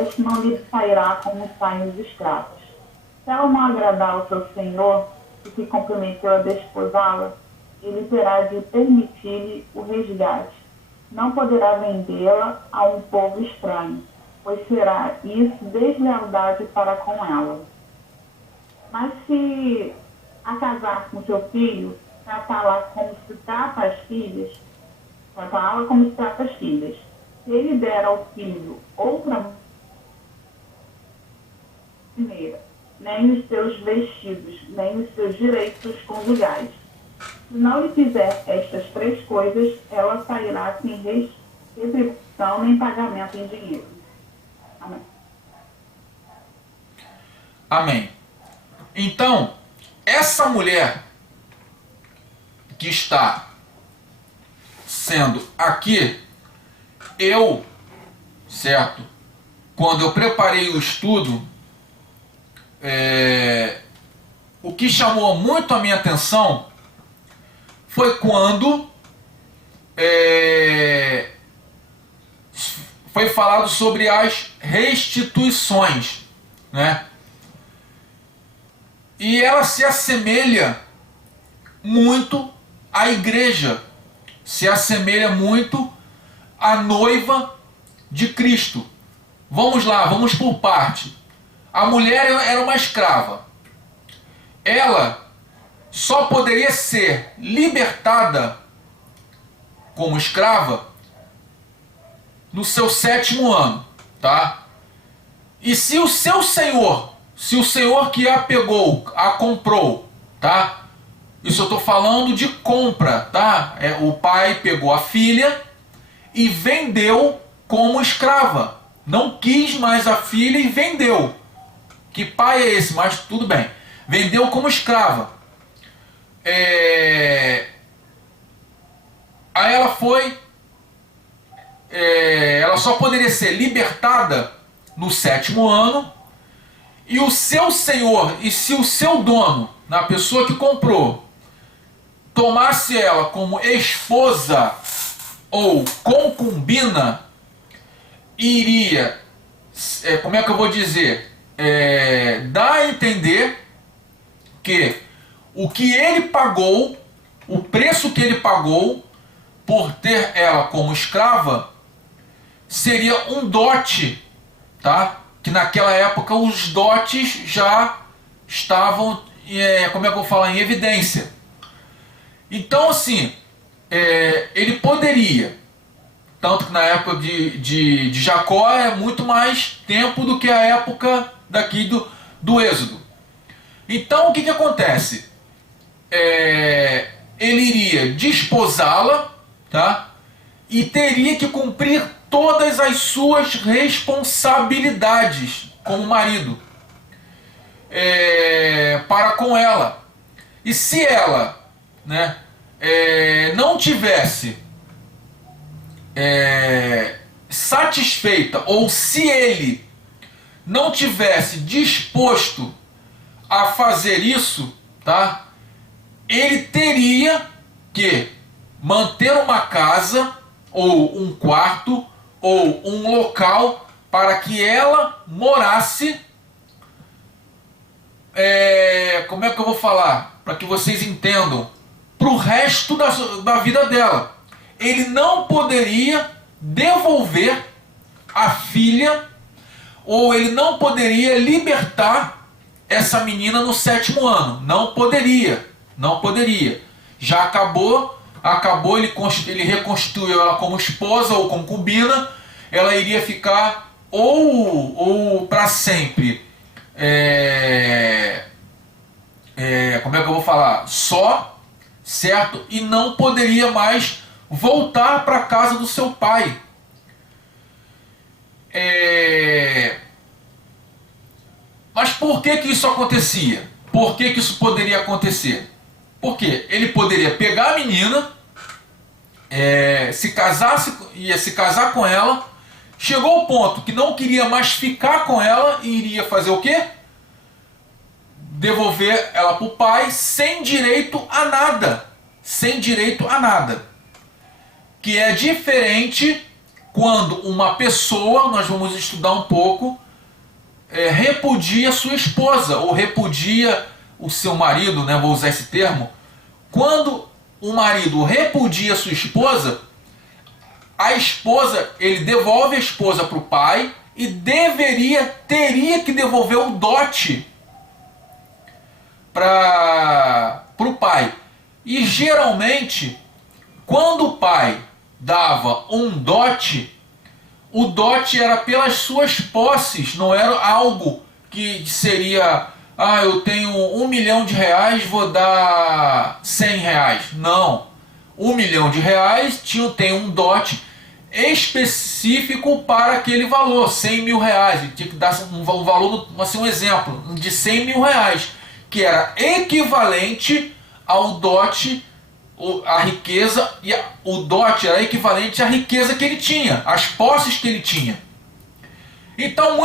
este não lhe sairá como saem os escravos. Se ela não agradar ao seu senhor e se comprometeu a desposá-la, ele terá de permitir-lhe o resgate. Não poderá vendê-la a um povo estranho, pois será isso deslealdade para com ela. Mas se a casar com seu filho, tratá-la como se trata as filhas, tratá-la como se trata as filhas. Se ele der ao filho outra maneira, nem os seus vestidos, nem os seus direitos conjugais. Se não lhe fizer estas três coisas, ela sairá sem retribuição nem pagamento em dinheiro. Amém. Amém. Então, essa mulher que está sendo aqui, certo? Quando eu preparei o estudo, o que chamou muito a minha atenção foi quando foi falado sobre as restituições, né? E ela se assemelha muito à igreja, se assemelha muito à noiva de Cristo. Vamos lá, vamos por parte. A mulher era uma escrava. Ela só poderia ser libertada como escrava no seu 7º ano, tá? E se o seu senhor, se o senhor que a pegou, a comprou, tá? Isso eu estou falando de compra, tá? O pai pegou a filha e vendeu como escrava. Não quis mais a filha e vendeu. Que pai é esse? Mas tudo bem. Vendeu como escrava. Aí ela foi... ela só poderia ser libertada no 7º ano e o seu senhor, e se o seu dono, na pessoa que comprou, tomasse ela como esposa ou concubina, iria, como é que eu vou dizer, dar a entender que o que ele pagou, o preço que ele pagou por ter ela como escrava, seria um dote, tá? Que naquela época os dotes já estavam, como é que eu vou falar, em evidência. Então, assim, ele poderia, tanto que na época de Jacó é muito mais tempo do que a época daqui do Êxodo. Então, o que acontece? Ele iria desposá-la, tá? E teria que cumprir todas as suas responsabilidades como marido para com ela. E se ela, né, não tivesse satisfeita, ou se ele não tivesse disposto a fazer isso, tá? Ele teria que manter uma casa, ou um quarto, ou um local para que ela morasse. Como é que eu vou falar? Para que vocês entendam. Para o resto da vida dela. Ele não poderia devolver a filha, ou ele não poderia libertar essa menina no 7º ano. Não poderia. Não poderia. Já acabou, ele reconstituiu ela como esposa ou concubina. Ela iria ficar ou para sempre, como é que eu vou falar? Só, certo? E não poderia mais voltar para a casa do seu pai. Mas por que isso acontecia? Por que isso poderia acontecer? Porque ele poderia pegar a menina, ia se casar com ela, chegou ao ponto que não queria mais ficar com ela e iria fazer o quê? Devolver ela para o pai sem direito a nada. Sem direito a nada. Que é diferente quando uma pessoa, nós vamos estudar um pouco, repudia sua esposa ou repudia o seu marido, né? Vou usar esse termo. Quando o marido repudia sua esposa, ele devolve a esposa para o pai e teria que devolver o dote para o pai. E geralmente, quando o pai dava um dote, o dote era pelas suas posses, não era algo que seria, eu tenho R$1 milhão, vou dar R$100. Não. R$1 milhão tem um dote específico para aquele valor, R$100 mil. Tinha que dar um valor, assim, um exemplo, de R$100 mil, que era equivalente ao dote, a riqueza, e o dote era equivalente à riqueza que ele tinha, às posses que ele tinha. Então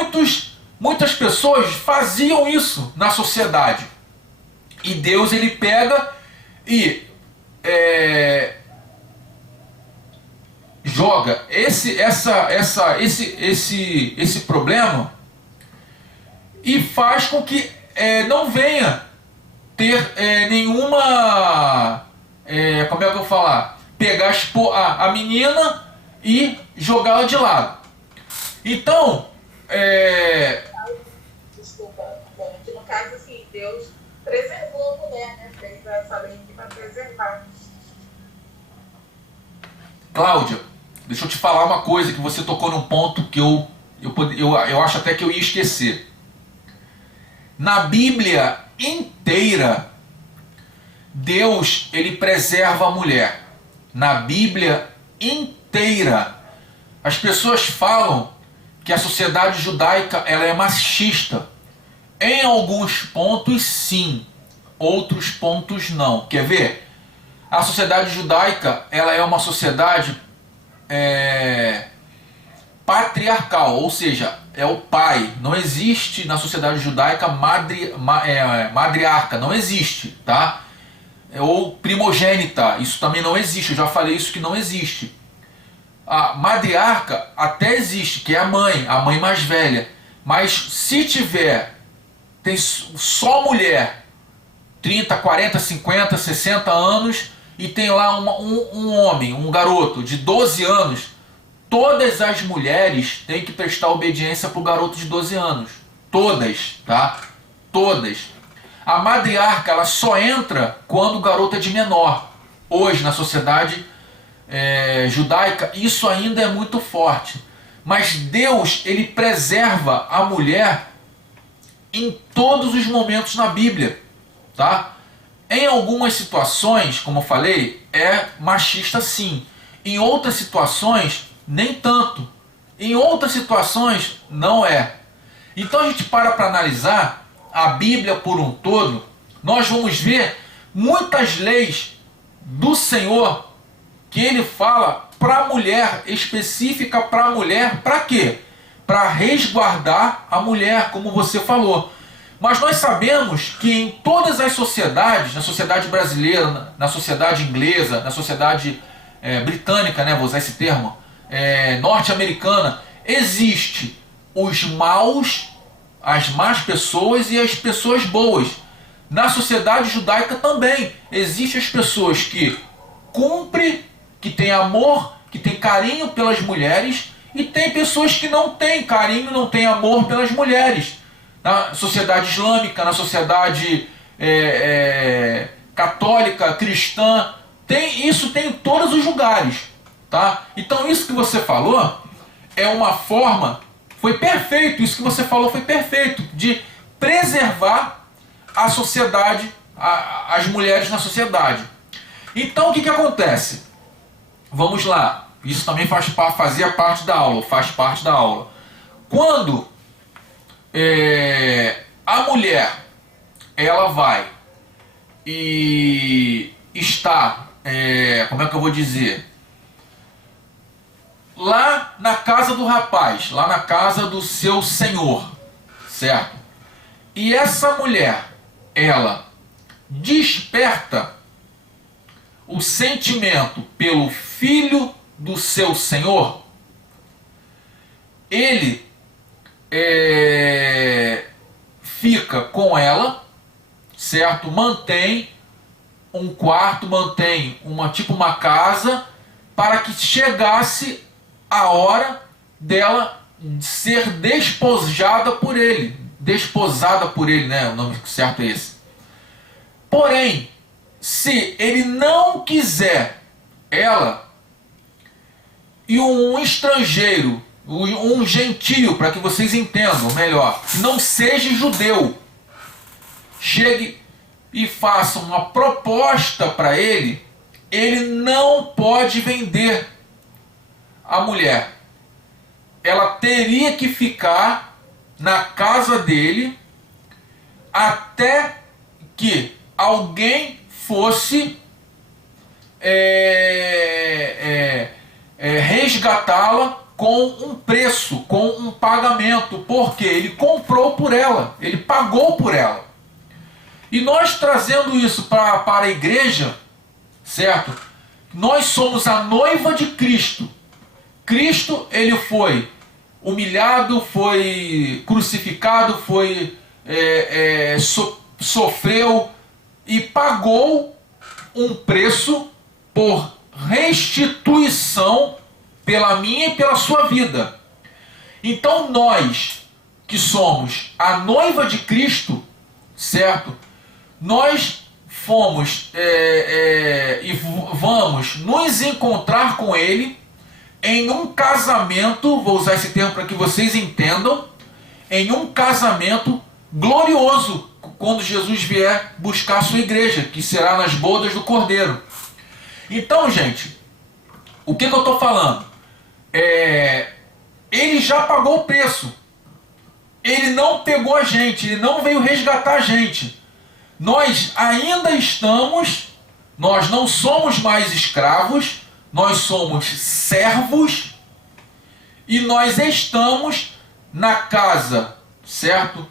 muitas pessoas faziam isso na sociedade. E Deus, ele pega e joga esse problema e faz com que não venha ter nenhuma, como é que eu vou falar, pegar a menina e jogá-la de lado. Então, Desculpa, que no caso, assim, Deus preservou a mulher, né? Fez essa lei aqui para preservar. Cláudia, deixa eu te falar uma coisa, que você tocou num ponto que eu acho até que eu ia esquecer. Na Bíblia inteira, Deus, ele preserva a mulher. Na Bíblia inteira. As pessoas falam que a sociedade judaica, ela é machista. Em alguns pontos, sim. Outros pontos, não. Quer ver? A sociedade judaica, ela é uma sociedade patriarcal. matriarcal, ou seja, é o pai. Não existe na sociedade judaica matriarca, não existe, tá? Ou primogênita, isso também não existe, eu já falei isso que não existe. A matriarca até existe, que é a mãe mais velha, mas se tem só mulher, 30, 40, 50, 60 anos, e tem lá um homem, um garoto de 12 anos, todas as mulheres têm que prestar obediência para o garoto de 12 anos. Todas, tá? Todas. A matriarca, ela só entra quando o garoto é de menor. Hoje, na sociedade judaica, isso ainda é muito forte. Mas Deus, ele preserva a mulher em todos os momentos na Bíblia, tá? Em algumas situações, como eu falei, é machista sim. Em outras situações, nem tanto. Em outras situações, não é. Então a gente para analisar a Bíblia por um todo, nós vamos ver muitas leis do Senhor que ele fala para a mulher, específica para a mulher, para quê? Para resguardar a mulher, como você falou. Mas nós sabemos que em todas as sociedades, na sociedade brasileira, na sociedade inglesa, na sociedade britânica, né, vou usar esse termo, norte-americana, existe os maus, as más pessoas e as pessoas boas. Na sociedade judaica também existem as pessoas que cumprem, que têm amor, que têm carinho pelas mulheres, e tem pessoas que não têm carinho, não têm amor pelas mulheres. Na sociedade islâmica, na sociedade católica, cristã, isso tem em todos os lugares, tá? Então isso que você falou é uma forma, foi perfeito, isso que você falou foi perfeito, de preservar a sociedade, as mulheres na sociedade. Então o que acontece? Vamos lá, isso também fazia parte da aula, faz parte da aula. Quando a mulher, ela vai e está, como é que eu vou dizer, lá na casa do rapaz, lá na casa do seu senhor, certo? E essa mulher, ela desperta o sentimento pelo filho do seu senhor, ele fica com ela, certo? Mantém um quarto, mantém uma casa, para que chegasse a hora dela ser desposada por ele, né? O nome certo é esse. Porém, se ele não quiser ela, e um estrangeiro, um gentio, para que vocês entendam melhor, não seja judeu, chegue e faça uma proposta para ele, ele não pode vender a mulher. Ela teria que ficar na casa dele até que alguém fosse resgatá-la com um preço, com um pagamento, porque ele comprou por ela, ele pagou por ela. E nós trazendo isso para a igreja, certo? Nós somos a noiva de Cristo. Cristo, ele foi humilhado, foi crucificado, sofreu e pagou um preço por restituição pela minha e pela sua vida. Então nós, que somos a noiva de Cristo, certo? Nós fomos e vamos nos encontrar com Ele em um casamento, vou usar esse termo para que vocês entendam, em um casamento glorioso, quando Jesus vier buscar a sua igreja, que será nas bodas do Cordeiro. Então, gente, o que eu estou falando? Ele já pagou o preço. Ele não pegou a gente, ele não veio resgatar a gente. Nós ainda estamos, nós não somos mais escravos, nós somos servos, e nós estamos na casa, certo?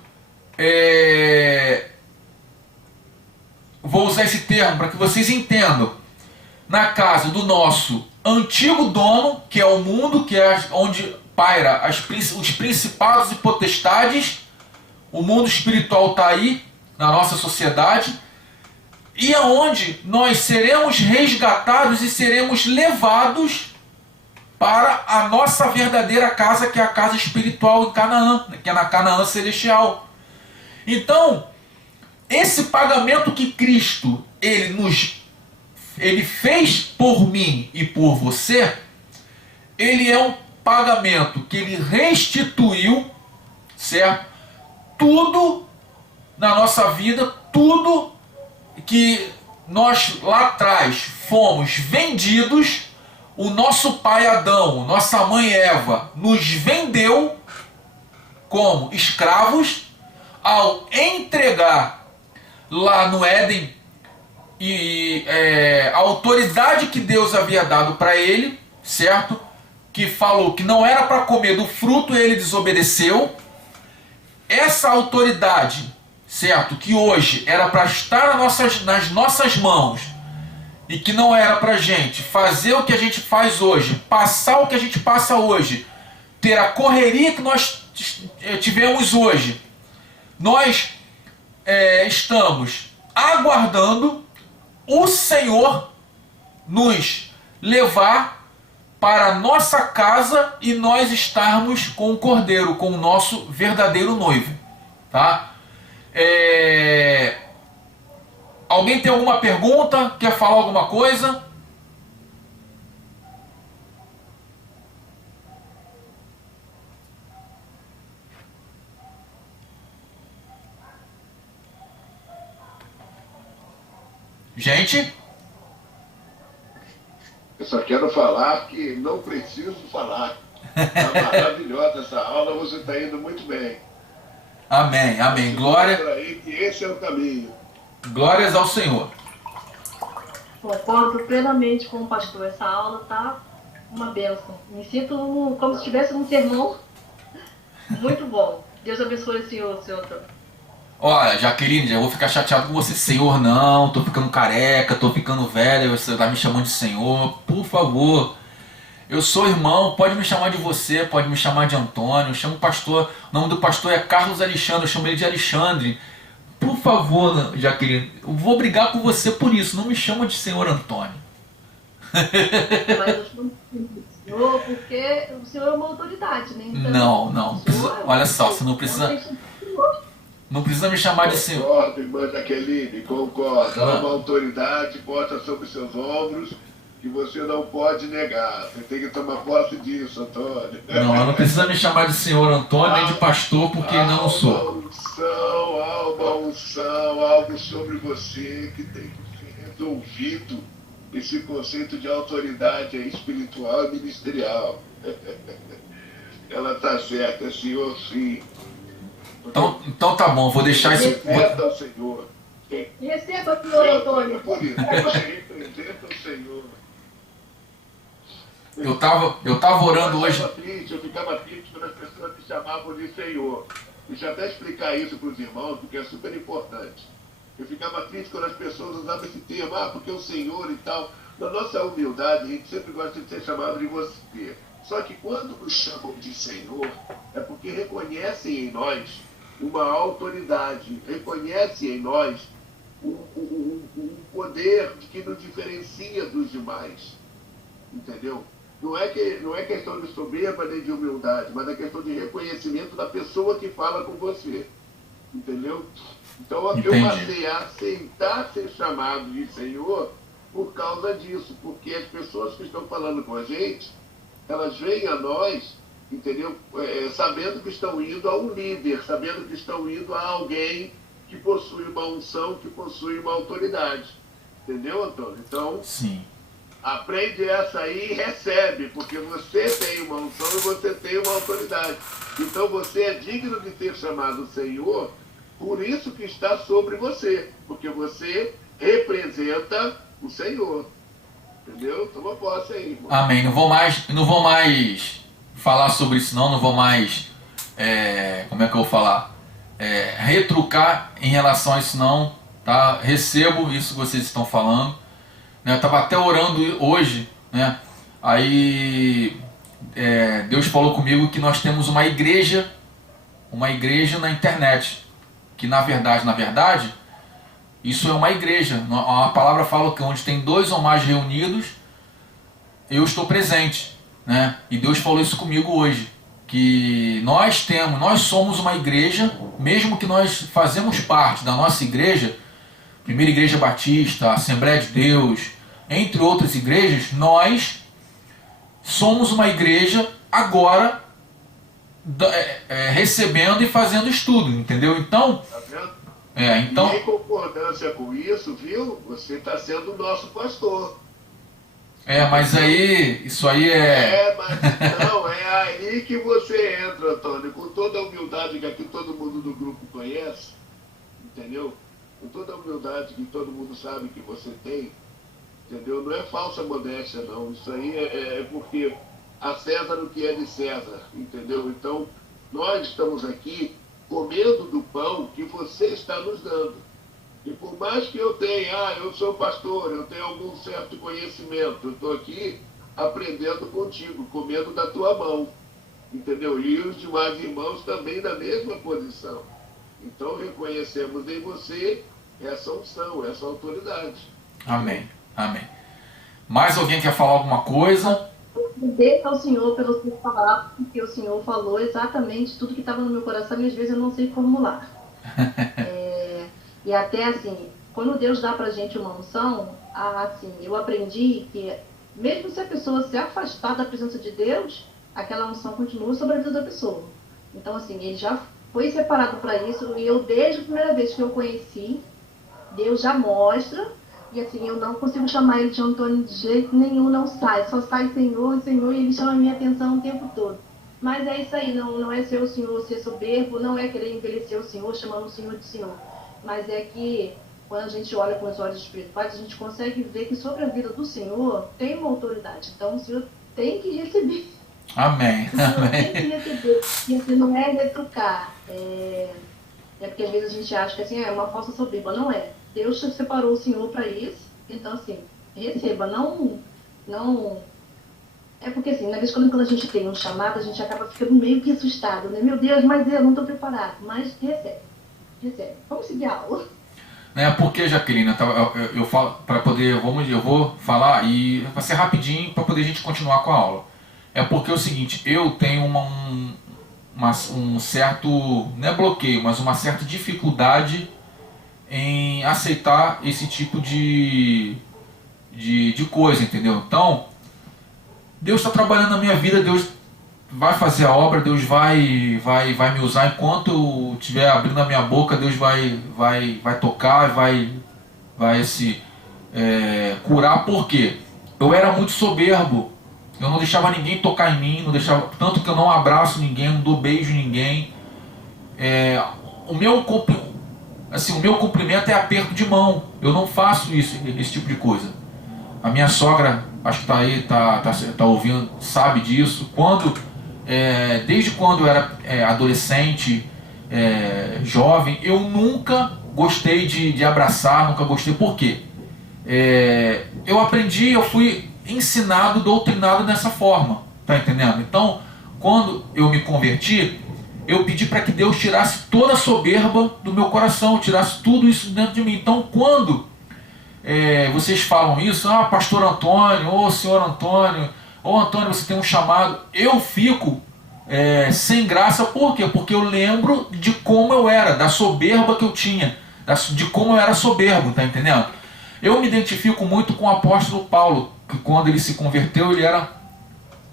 Vou usar esse termo para que vocês entendam. Na casa do nosso antigo dono, que é o mundo, que é onde paira os principados e potestades. O mundo espiritual está aí, na nossa sociedade. E aonde nós seremos resgatados e seremos levados para a nossa verdadeira casa, que é a casa espiritual em Canaã, que é na Canaã celestial. Então, esse pagamento que Cristo ele fez por mim e por você, ele é um pagamento que ele restituiu, certo? Tudo na nossa vida, tudo que nós lá atrás fomos vendidos, o nosso pai Adão, nossa mãe Eva, nos vendeu como escravos ao entregar lá no Éden a autoridade que Deus havia dado para ele, certo? Que falou que não era para comer do fruto, ele desobedeceu. Essa autoridade, certo? Que hoje era para estar nas nossas mãos e que não era para a gente fazer o que a gente faz hoje, passar o que a gente passa hoje, ter a correria que nós tivemos hoje. Nós estamos aguardando o Senhor nos levar para a nossa casa e nós estarmos com o Cordeiro, com o nosso verdadeiro noivo, tá? Alguém tem alguma pergunta? Quer falar alguma coisa? Gente? Eu só quero falar que não preciso falar. Está maravilhosa essa aula, você está indo muito bem. Amém, amém. Glória. Por aí que esse é o caminho. Glórias ao Senhor. Concordo plenamente com o pastor. Essa aula tá uma bênção. Me sinto como se estivesse num sermão muito bom. Deus abençoe o senhor, Antônio. Olha, Jaqueline, já vou ficar chateado com você. Senhor, não, tô ficando careca, tô ficando velha, você tá me chamando de Senhor. Por favor, eu sou irmão, pode me chamar de você, pode me chamar de Antônio. Eu chamo o pastor, o nome do pastor é Carlos Alexandre, eu chamo ele de Alexandre. Por favor, Jaqueline, eu vou brigar com você por isso, não me chama de Senhor Antônio. Mas eu chamo de senhor porque o senhor é uma autoridade, né? Então, Não, precisa, olha só, você não precisa... Não precisa me chamar de Senhor. Concordo, irmã Jaqueline, concordo. Há uma autoridade posta sobre seus ombros que você não pode negar. Você tem que tomar posse disso, Antônio. Não precisa me chamar de Senhor Antônio nem de pastor, porque não sou. Há uma unção, algo sobre você que tem que ser resolvido. Esse conceito de autoridade espiritual e ministerial. Ela está certa, Senhor, sim. Então tá bom, vou deixar isso. Receba o Senhor. Receba, senhor Antônio. Por isso, você representa o Senhor. Eu tava orando hoje. Eu ficava triste quando as pessoas me chamavam de Senhor. Deixa eu até explicar isso para os irmãos, porque é super importante. Eu ficava triste quando as pessoas usavam esse termo, porque o Senhor e tal. Na nossa humildade, a gente sempre gosta de ser chamado de você. Só que quando nos chamam de Senhor, é porque reconhecem em nós uma autoridade, reconhecem em nós um poder que nos diferencia dos demais. Entendeu? Não é questão de soberba nem de humildade, mas é questão de reconhecimento da pessoa que fala com você. Entendeu? Então eu passei a aceitar ser chamado de Senhor por causa disso, porque as pessoas que estão falando com a gente, elas vêm a nós, entendeu? Sabendo que estão indo a um líder, sabendo que estão indo a alguém que possui uma unção, que possui uma autoridade. Entendeu, Antônio? Então, sim. Aprende essa aí e recebe, porque você tem uma unção e você tem uma autoridade. Então você é digno de ser chamado Senhor, por isso que está sobre você, porque você representa o Senhor. Entendeu? Toma posse aí, irmão. Amém. Não vou mais falar sobre isso não vou mais, como é que eu vou falar, retrucar em relação a isso não, tá? Recebo isso que vocês estão falando, né? Eu estava até orando hoje, né? Aí Deus falou comigo que nós temos uma igreja na internet, que na verdade, isso é uma igreja. A palavra fala que onde tem 2 ou mais reunidos, eu estou presente, né? E Deus falou isso comigo hoje, que nós somos uma igreja, mesmo que nós fazemos parte da nossa igreja, Primeira Igreja Batista, Assembleia de Deus, entre outras igrejas, nós somos uma igreja agora recebendo e fazendo estudo, entendeu? Então, Tá vendo? então, E em concordância com isso, viu? Você está sendo o nosso pastor. mas aí, isso aí Mas não, é aí que você entra, Antônio, com toda a humildade que aqui todo mundo do grupo conhece, entendeu? Com toda a humildade que todo mundo sabe que você tem, entendeu? Não é falsa modéstia, não. Isso aí é porque a César o que é de César, entendeu? Então, nós estamos aqui comendo do pão que você está nos dando. E por mais que eu tenha, eu sou pastor, eu tenho algum certo conhecimento, eu estou aqui aprendendo contigo, comendo da tua mão, entendeu? E os demais irmãos também na mesma posição. Então reconhecemos em você essa unção, essa autoridade. amém, amém. Mais alguém quer falar alguma coisa? Agradeço ao Senhor pelo seu falar, porque o Senhor falou exatamente tudo que estava no meu coração e às vezes eu não sei formular. E até assim, quando Deus dá pra gente uma unção, assim, eu aprendi que mesmo se a pessoa se afastar da presença de Deus, aquela unção continua sobre a vida da pessoa. Então assim, ele já foi separado para isso e eu desde a primeira vez que eu conheci, Deus já mostra, e assim, eu não consigo chamar ele de Antônio de jeito nenhum, não sai, só sai Senhor, Senhor, e ele chama a minha atenção o tempo todo. Mas é isso aí, não é ser o Senhor ser soberbo, não é querer envelhecer o Senhor, chamando o Senhor de Senhor. Mas é que, quando a gente olha com os olhos espirituais, a gente consegue ver que sobre a vida do Senhor tem uma autoridade. Então, o Senhor tem que receber. Amém, O Senhor amém. tem que receber. E assim, não é retrucar. É porque às vezes a gente acha que assim, é uma falsa soberba. Não é. Deus separou o Senhor para isso. Então, assim, receba. Não... É porque assim, na vez quando a gente tem um chamado, a gente acaba ficando meio que assustado, né? Meu Deus, mas eu não estou preparado. Mas recebe. Vamos seguir a aula. Porque, Jaqueline, eu falo para poder, eu vou falar e vai ser rapidinho para poder a gente continuar com a aula. É porque é o seguinte, eu tenho um certo, não é bloqueio, mas uma certa dificuldade em aceitar esse tipo de coisa, entendeu? Então, Deus está trabalhando na minha vida, Deus vai fazer a obra, Deus vai me usar enquanto eu estiver abrindo a minha boca, Deus vai tocar, vai se curar, porque eu era muito soberbo, eu não deixava ninguém tocar em mim, tanto que eu não abraço ninguém, não dou beijo em ninguém. O meu cumprimento é aperto de mão, eu não faço esse tipo de coisa. A minha sogra, acho que está aí, tá ouvindo, sabe disso. Desde quando eu era adolescente, jovem, eu nunca gostei de abraçar, nunca gostei. Por quê? Eu aprendi, eu fui ensinado, doutrinado dessa forma, tá entendendo? Então, quando eu me converti, eu pedi para que Deus tirasse toda a soberba do meu coração, tirasse tudo isso dentro de mim. Então, quando vocês falam isso, pastor Antônio, ou senhor Antônio, ou Antônio, você tem um chamado, eu fico sem graça. Por quê? Porque eu lembro de como eu era, da soberba que eu tinha, de como eu era soberbo, tá entendendo? Eu me identifico muito com o apóstolo Paulo, que quando ele se converteu, ele era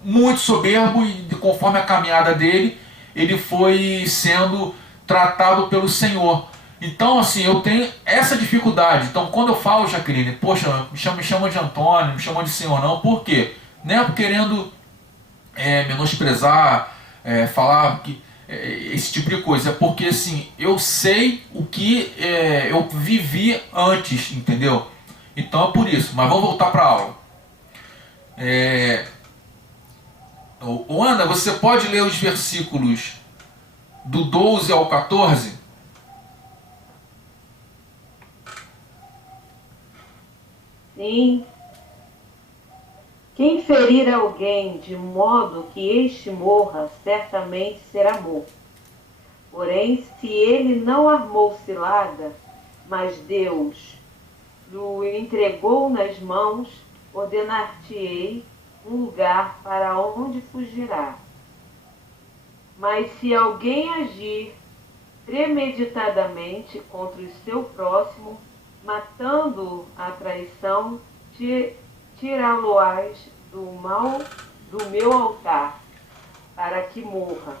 muito soberbo e conforme a caminhada dele, ele foi sendo tratado pelo Senhor. Então, assim, eu tenho essa dificuldade. Então, quando eu falo, Jaqueline, poxa, me chama de Antônio, não me chama de Senhor não, por quê? Não é querendo menosprezar, falar que esse tipo de coisa, é porque, assim, eu sei o que eu vivi antes, entendeu? Então é por isso, mas vamos voltar para a aula. Ana, você pode ler os versículos do 12 ao 14? Sim. Quem ferir alguém de modo que este morra, certamente será morto. Porém, se ele não armou cilada, mas Deus lhe entregou nas mãos, ordenar-te-ei um lugar para onde fugirá. Mas se alguém agir premeditadamente contra o seu próximo, matando a traição, tirá-lo-ás do meu altar, para que morra.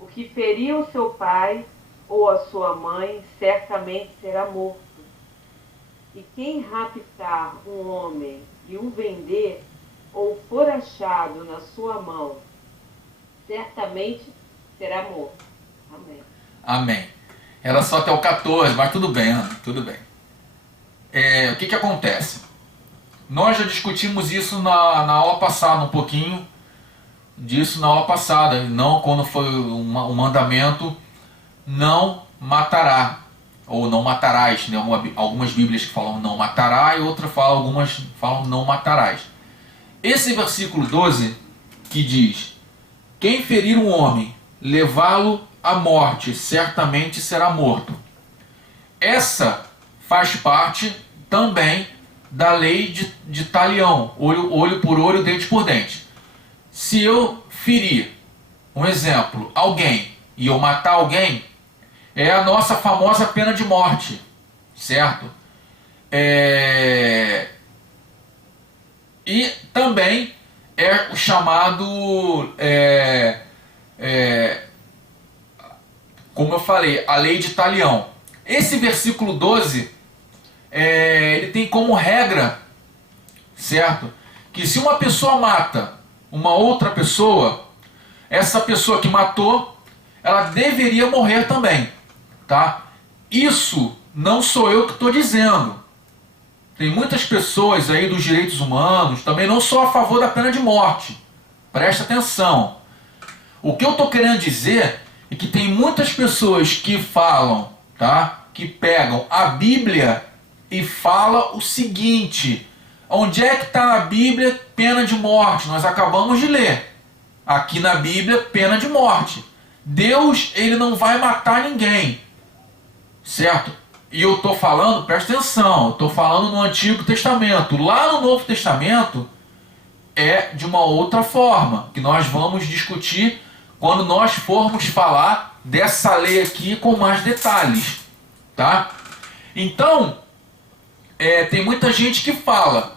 O que feriu seu pai ou a sua mãe, certamente será morto. E quem raptar um homem e o vender, ou for achado na sua mão, certamente será morto. Amém. Amém. Era só até o 14, mas tudo bem, Ana, tudo bem. O que acontece? Nós já discutimos isso na aula passada, um pouquinho disso na aula passada, não quando foi o mandamento não matará, ou não matarás, né? Algumas bíblias que falam não matará e outras algumas falam não matarás. Esse versículo 12 que diz: quem ferir um homem, levá-lo à morte, certamente será morto. Essa faz parte também da lei de talião, olho por olho, dente por dente. Se eu ferir, um exemplo, alguém, e eu matar alguém, é a nossa famosa pena de morte, certo? E também é o chamado, como eu falei, a lei de talião. Esse versículo 12, ele tem como regra, certo? Que se uma pessoa mata uma outra pessoa, essa pessoa que matou, ela deveria morrer também, tá? Isso não sou eu que estou dizendo. Tem muitas pessoas aí dos direitos humanos, também não sou a favor da pena de morte. Presta atenção. O que eu estou querendo dizer é que tem muitas pessoas que falam, tá? Que pegam a Bíblia e falam o seguinte: onde é que está na Bíblia pena de morte? Nós acabamos de ler. Aqui na Bíblia, pena de morte. Deus, ele não vai matar ninguém. Certo? E eu estou falando, presta atenção, eu estou falando no Antigo Testamento. Lá no Novo Testamento é de uma outra forma, que nós vamos discutir quando nós formos falar dessa lei aqui com mais detalhes. Tá? Então, tem muita gente que fala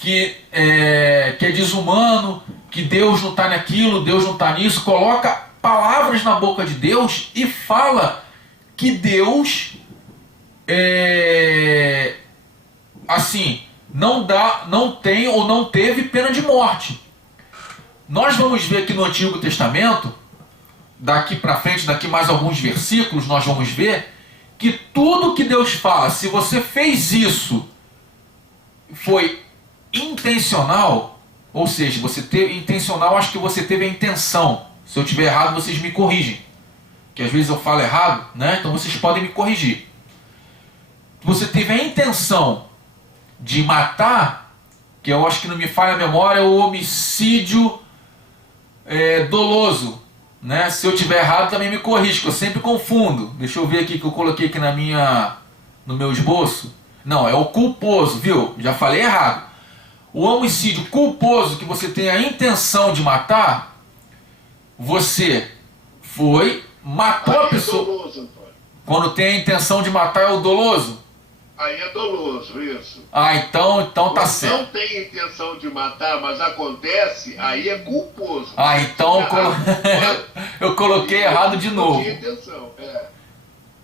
que é desumano, que Deus não está naquilo, Deus não está nisso, coloca palavras na boca de Deus e fala que Deus assim, não tem ou não teve pena de morte. Nós vamos ver aqui no Antigo Testamento, daqui para frente, daqui mais alguns versículos, nós vamos ver que tudo que Deus fala, se você fez isso, foi intencional, ou seja, você teve intencional, acho que você teve a intenção. Se eu estiver errado, vocês me corrigem, que às vezes eu falo errado, né? Então vocês podem me corrigir. Você teve a intenção de matar, que eu acho que não me falha a memória, o homicídio doloso, né? Se eu estiver errado, também me corrige, que eu sempre confundo. Deixa eu ver aqui que eu coloquei aqui no meu esboço. Não, é o culposo, viu? Já falei errado. O homicídio culposo, que você tem a intenção de matar, você matou a pessoa. É doloso, Antônio. Quando tem a intenção de matar, é o doloso? Aí é doloso, isso. Ah, então tá Quando certo. não tem intenção de matar, mas acontece, aí é culposo. Ah, então eu coloquei errado de Não novo. tinha intenção,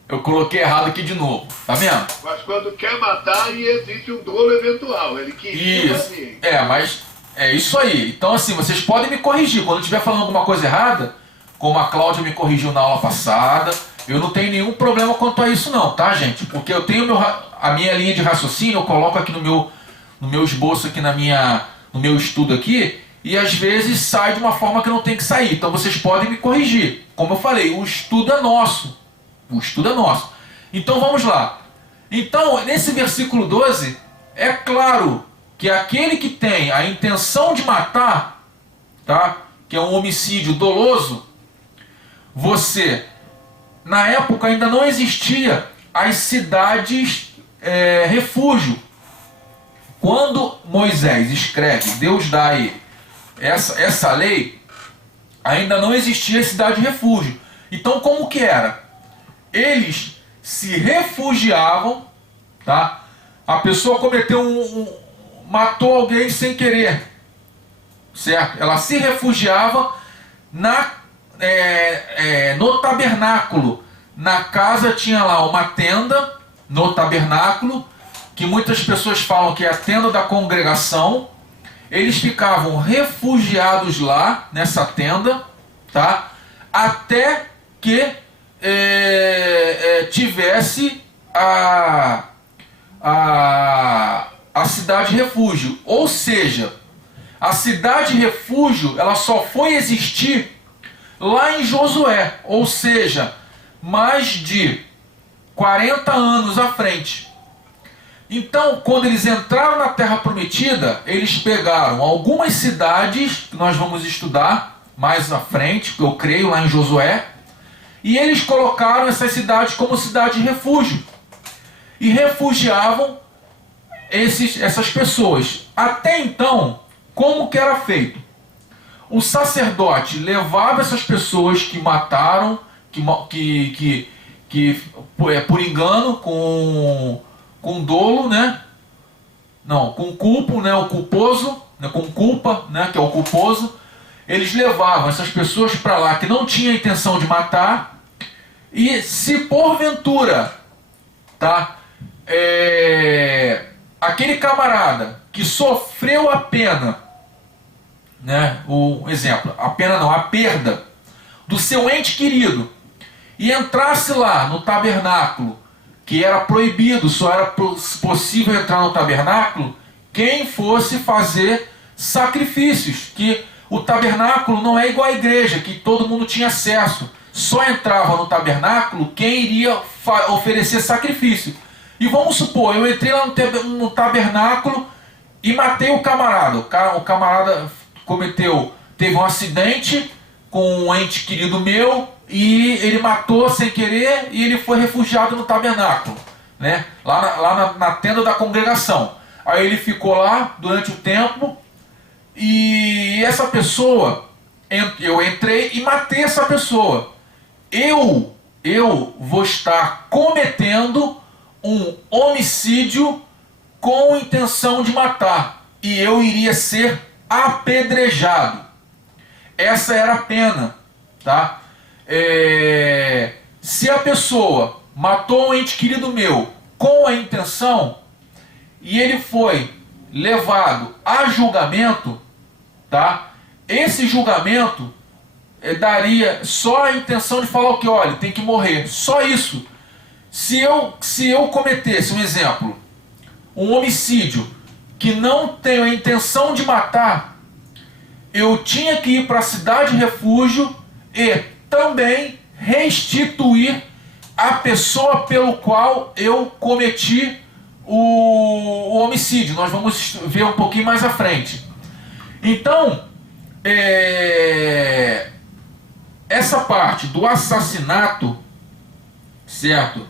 Eu coloquei errado aqui de novo. Tá vendo? Mas quando quer matar, aí existe um dolo eventual. Ele queria Isso. fazer. Mas é isso aí. Então, assim, vocês podem me corrigir. Quando eu estiver falando alguma coisa errada, como a Cláudia me corrigiu na aula passada, eu não tenho nenhum problema quanto a isso não, tá, gente? Porque eu tenho a minha linha de raciocínio, eu coloco aqui no meu esboço, aqui no meu estudo aqui, e às vezes sai de uma forma que não tem que sair. Então vocês podem me corrigir. Como eu falei, o estudo é nosso. O estudo é nosso. Então vamos lá. Então, nesse versículo 12, é claro que aquele que tem a intenção de matar, tá? Que é um homicídio doloso, você, na época ainda não existia as cidades refúgio. Quando Moisés escreve, Deus dá a ele essa lei, ainda não existia cidade refúgio. Então como que era? Eles se refugiavam, tá? A pessoa cometeu matou alguém sem querer, certo? Ela se refugiava no tabernáculo. Na casa tinha lá uma tenda, no tabernáculo, que muitas pessoas falam que é a tenda da congregação. Eles ficavam refugiados lá, nessa tenda, tá? Até que tivesse a cidade refúgio. Ou seja, a cidade refúgio ela só foi existir lá em Josué, ou seja, mais de 40 anos à frente. Então, quando eles entraram na Terra Prometida, eles pegaram algumas cidades, que nós vamos estudar mais à frente, que eu creio, lá em Josué, e eles colocaram essas cidades como cidade de refúgio, e refugiavam essas pessoas. Até então, como que era feito? O sacerdote levava essas pessoas que mataram, por engano, com dolo, né? Não, com culpo, né? O culposo, né? Com culpa, né? Que é o culposo. Eles levavam essas pessoas para lá que não tinham intenção de matar, e se porventura, tá? Aquele camarada que sofreu a pena, né? O exemplo, a pena não, a perda do seu ente querido, e entrasse lá no tabernáculo, que era proibido, só era possível entrar no tabernáculo quem fosse fazer sacrifícios, que o tabernáculo não é igual à igreja, que todo mundo tinha acesso, só entrava no tabernáculo quem iria oferecer sacrifício. E vamos supor, eu entrei lá no tabernáculo e matei o camarada. O camarada teve um acidente com um ente querido meu, e ele matou sem querer, e ele foi refugiado no tabernáculo, né? Lá na tenda da congregação. Aí ele ficou lá durante o tempo, e essa pessoa, eu entrei e matei essa pessoa. Eu vou estar cometendo um homicídio com intenção de matar, e eu iria ser apedrejado. Essa era a pena, tá? Se a pessoa matou um ente querido meu com a intenção, e ele foi levado a julgamento, tá? Esse julgamento daria só a intenção de falar o que? Olha, tem que morrer, só isso. Se eu cometesse, um exemplo, um homicídio que não tenho a intenção de matar, eu tinha que ir para a cidade refúgio e também restituir a pessoa pelo qual eu cometi o homicídio. Nós vamos ver um pouquinho mais à frente. Então, essa parte do assassinato, certo?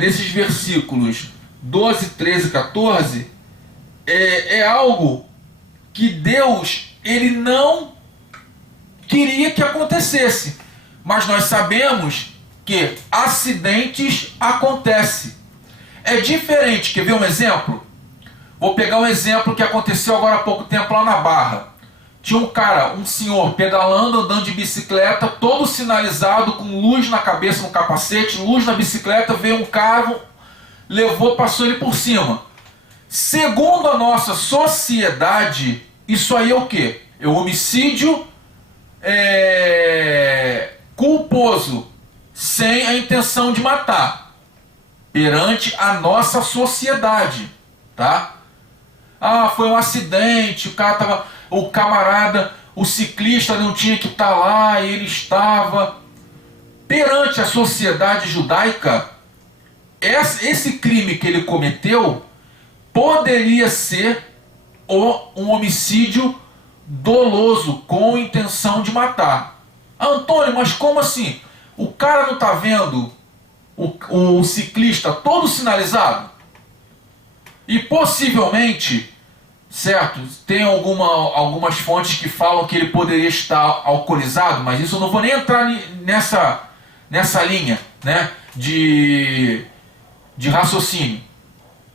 Nesses versículos 12, 13 e 14, é algo que Deus, ele não queria que acontecesse. Mas nós sabemos que acidentes acontecem. É diferente. Quer ver um exemplo? Vou pegar um exemplo que aconteceu agora há pouco tempo lá na Barra. Tinha um senhor pedalando, andando de bicicleta, todo sinalizado, com luz na cabeça, no capacete, luz na bicicleta, veio um carro, passou ele por cima. Segundo a nossa sociedade, isso aí é o quê? É o homicídio culposo, sem a intenção de matar, perante a nossa sociedade, tá? Ah, foi um acidente, o cara tava... o camarada, o ciclista não tinha que estar lá, e ele estava. Perante a sociedade judaica, esse crime que ele cometeu poderia ser um homicídio doloso, com intenção de matar. Antônio, mas como assim? O cara não está vendo o ciclista todo sinalizado? E possivelmente, certo, tem algumas fontes que falam que ele poderia estar alcoolizado, mas isso eu não vou nem entrar nessa linha, né, de raciocínio.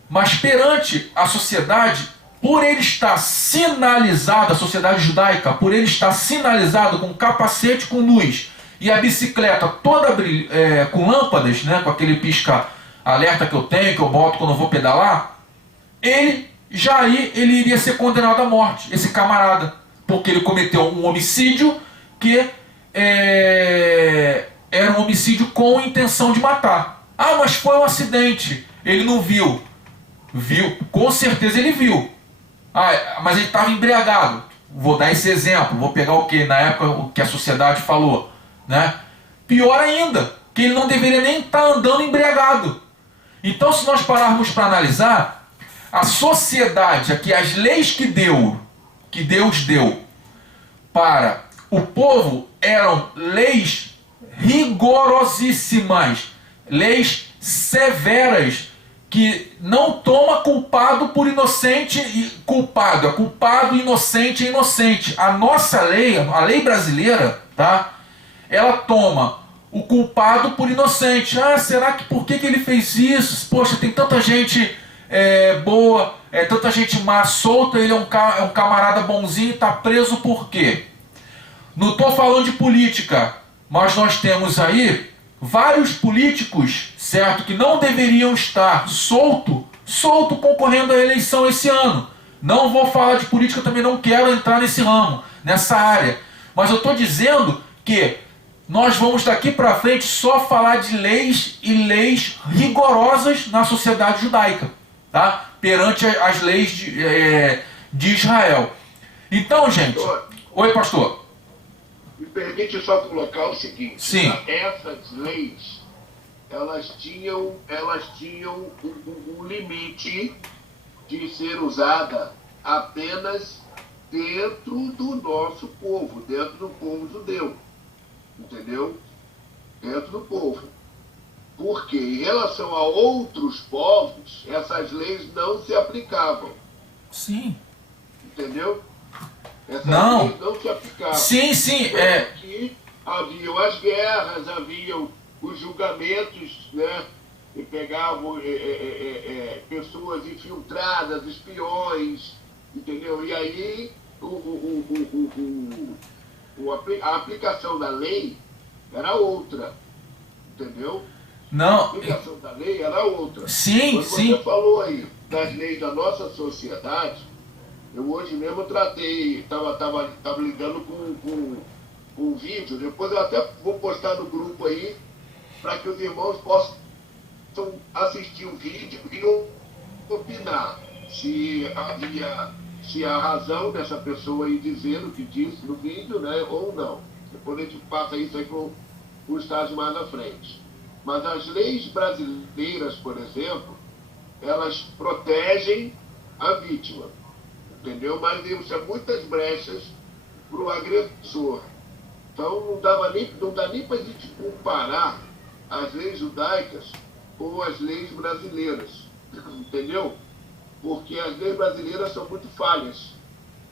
Mas perante a sociedade, por ele estar sinalizado, a sociedade judaica, por ele estar sinalizado com capacete com luz e a bicicleta toda com lâmpadas, né, com aquele pisca-alerta que eu tenho, que eu boto quando eu vou pedalar, ele iria ser condenado à morte, esse camarada, porque ele cometeu um homicídio que era um homicídio com intenção de matar. Ah, mas foi um acidente, ele não viu. Viu, com certeza ele viu. Ah, mas ele estava embriagado. Vou dar esse exemplo, vou pegar o que na época o que a sociedade falou, né? Pior ainda, que ele não deveria nem estar andando embriagado. Então, se nós pararmos para analisar, a sociedade, aqui, as leis que Deus deu para o povo eram leis rigorosíssimas, leis severas, que não toma culpado por inocente e culpado, é culpado, inocente e inocente. A nossa lei, a lei brasileira, tá? Ela toma o culpado por inocente. Ah, será que por que ele fez isso? Poxa, tem tanta gente boa, tanta gente má solta, ele é um camarada bonzinho e está preso por quê? Não estou falando de política, mas nós temos aí vários políticos, certo, que não deveriam estar solto concorrendo à eleição esse ano. Não vou falar de política, também não quero entrar nesse ramo, nessa área. Mas eu estou dizendo que nós vamos daqui para frente só falar de leis e leis rigorosas na sociedade judaica, tá? Perante as leis de Israel. Então, gente... Oi, pastor. Me permite só colocar o seguinte. Sim. Essas leis, elas tinham um limite de ser usada apenas dentro do nosso povo, dentro do povo judeu. Entendeu? Dentro do povo. Porque em relação a outros povos, essas leis não se aplicavam. Sim. Entendeu? Essas não. leis não se aplicavam. Sim. Que haviam as guerras, haviam os julgamentos, né? E pegavam pessoas infiltradas, espiões, entendeu? E aí a aplicação da lei era outra, entendeu? Não. A aplicação da lei era outra. Sim. Você falou aí das leis da nossa sociedade, eu hoje mesmo estava lidando com um vídeo, depois eu até vou postar no grupo aí, para que os irmãos possam assistir o vídeo e opinar se a razão dessa pessoa aí dizer o que disse no vídeo, né, ou não. Depois a gente passa isso aí para o estágio mais à frente. Mas as leis brasileiras, por exemplo, elas protegem a vítima, entendeu? Mas deixa muitas brechas para o agressor. Então não dá nem para a gente comparar as leis judaicas com as leis brasileiras, entendeu? Porque as leis brasileiras são muito falhas.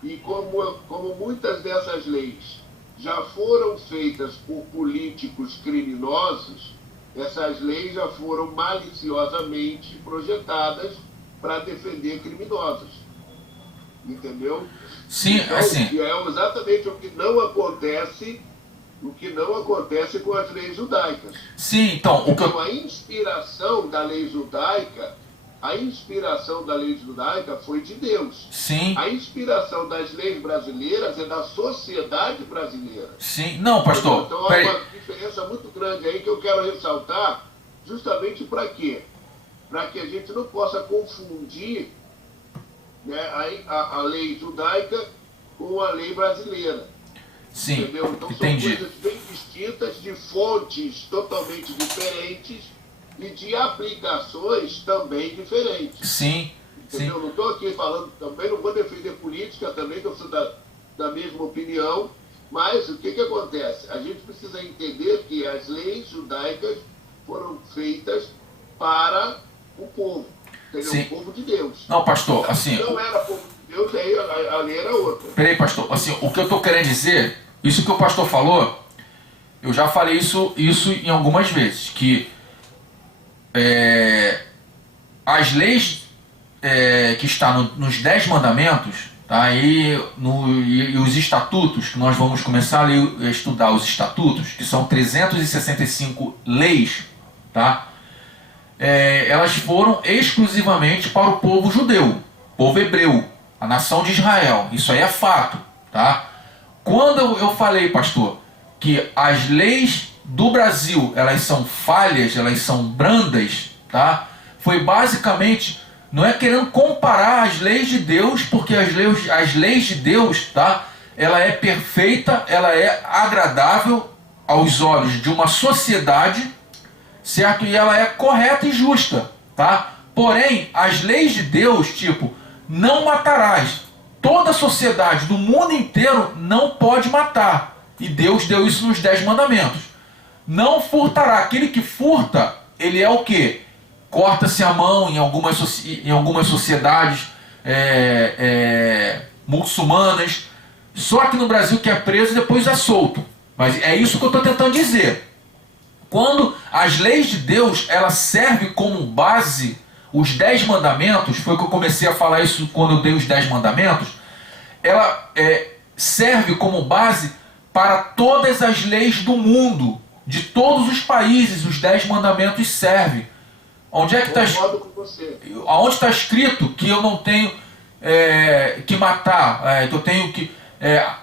E como muitas dessas leis já foram feitas por políticos criminosos, essas leis já foram maliciosamente projetadas para defender criminosos. Entendeu? Sim, então, assim. É exatamente o que não acontece com as leis judaicas. Sim, então, então a inspiração da lei judaica foi de Deus. Sim. A inspiração das leis brasileiras é da sociedade brasileira. Sim. Não, pastor. Então há uma diferença muito grande aí que eu quero ressaltar, justamente para quê? Para que a gente não possa confundir, né, a lei judaica com a lei brasileira. Sim, Entendeu? Então entendi. são coisas bem distintas, de fontes totalmente diferentes e de aplicações também diferentes. Sim, sim. Entendeu? Não estou aqui falando também, não vou defender política também, que eu sou da mesma opinião, mas o que acontece? A gente precisa entender que as leis judaicas foram feitas para o povo, entendeu? Sim. O povo de Deus. Não, pastor, assim... Não era povo de Deus, aí a lei era outra. Peraí, pastor, assim, o que eu estou querendo dizer, isso que o pastor falou, eu já falei isso em algumas vezes, que as leis que estão nos 10 mandamentos, tá, e os estatutos, que nós vamos começar a estudar os estatutos, que são 365 leis, tá, elas foram exclusivamente para o povo judeu, povo hebreu, a nação de Israel. Isso aí é fato, tá? Quando eu falei, pastor, que as leis do Brasil, elas são falhas, elas são brandas, tá? Foi basicamente, não é querendo comparar as leis de Deus, porque as leis de Deus, tá? Ela é perfeita, ela é agradável aos olhos de uma sociedade, certo? E ela é correta e justa, tá? Porém, as leis de Deus, tipo, não matarás. Toda a sociedade do mundo inteiro não pode matar. E Deus deu isso nos 10 mandamentos. Não furtará. Aquele que furta, ele é o quê? Corta-se a mão em algumas sociedades muçulmanas. Só que no Brasil que é preso e depois é solto. Mas é isso que eu estou tentando dizer. Quando as leis de Deus, elas servem como base, os 10 mandamentos, foi que eu comecei a falar isso quando eu dei os 10 mandamentos, ela serve como base para todas as leis do mundo, de todos os países, os 10 mandamentos servem. Onde é que está aonde está escrito que eu não tenho que matar, que eu tenho que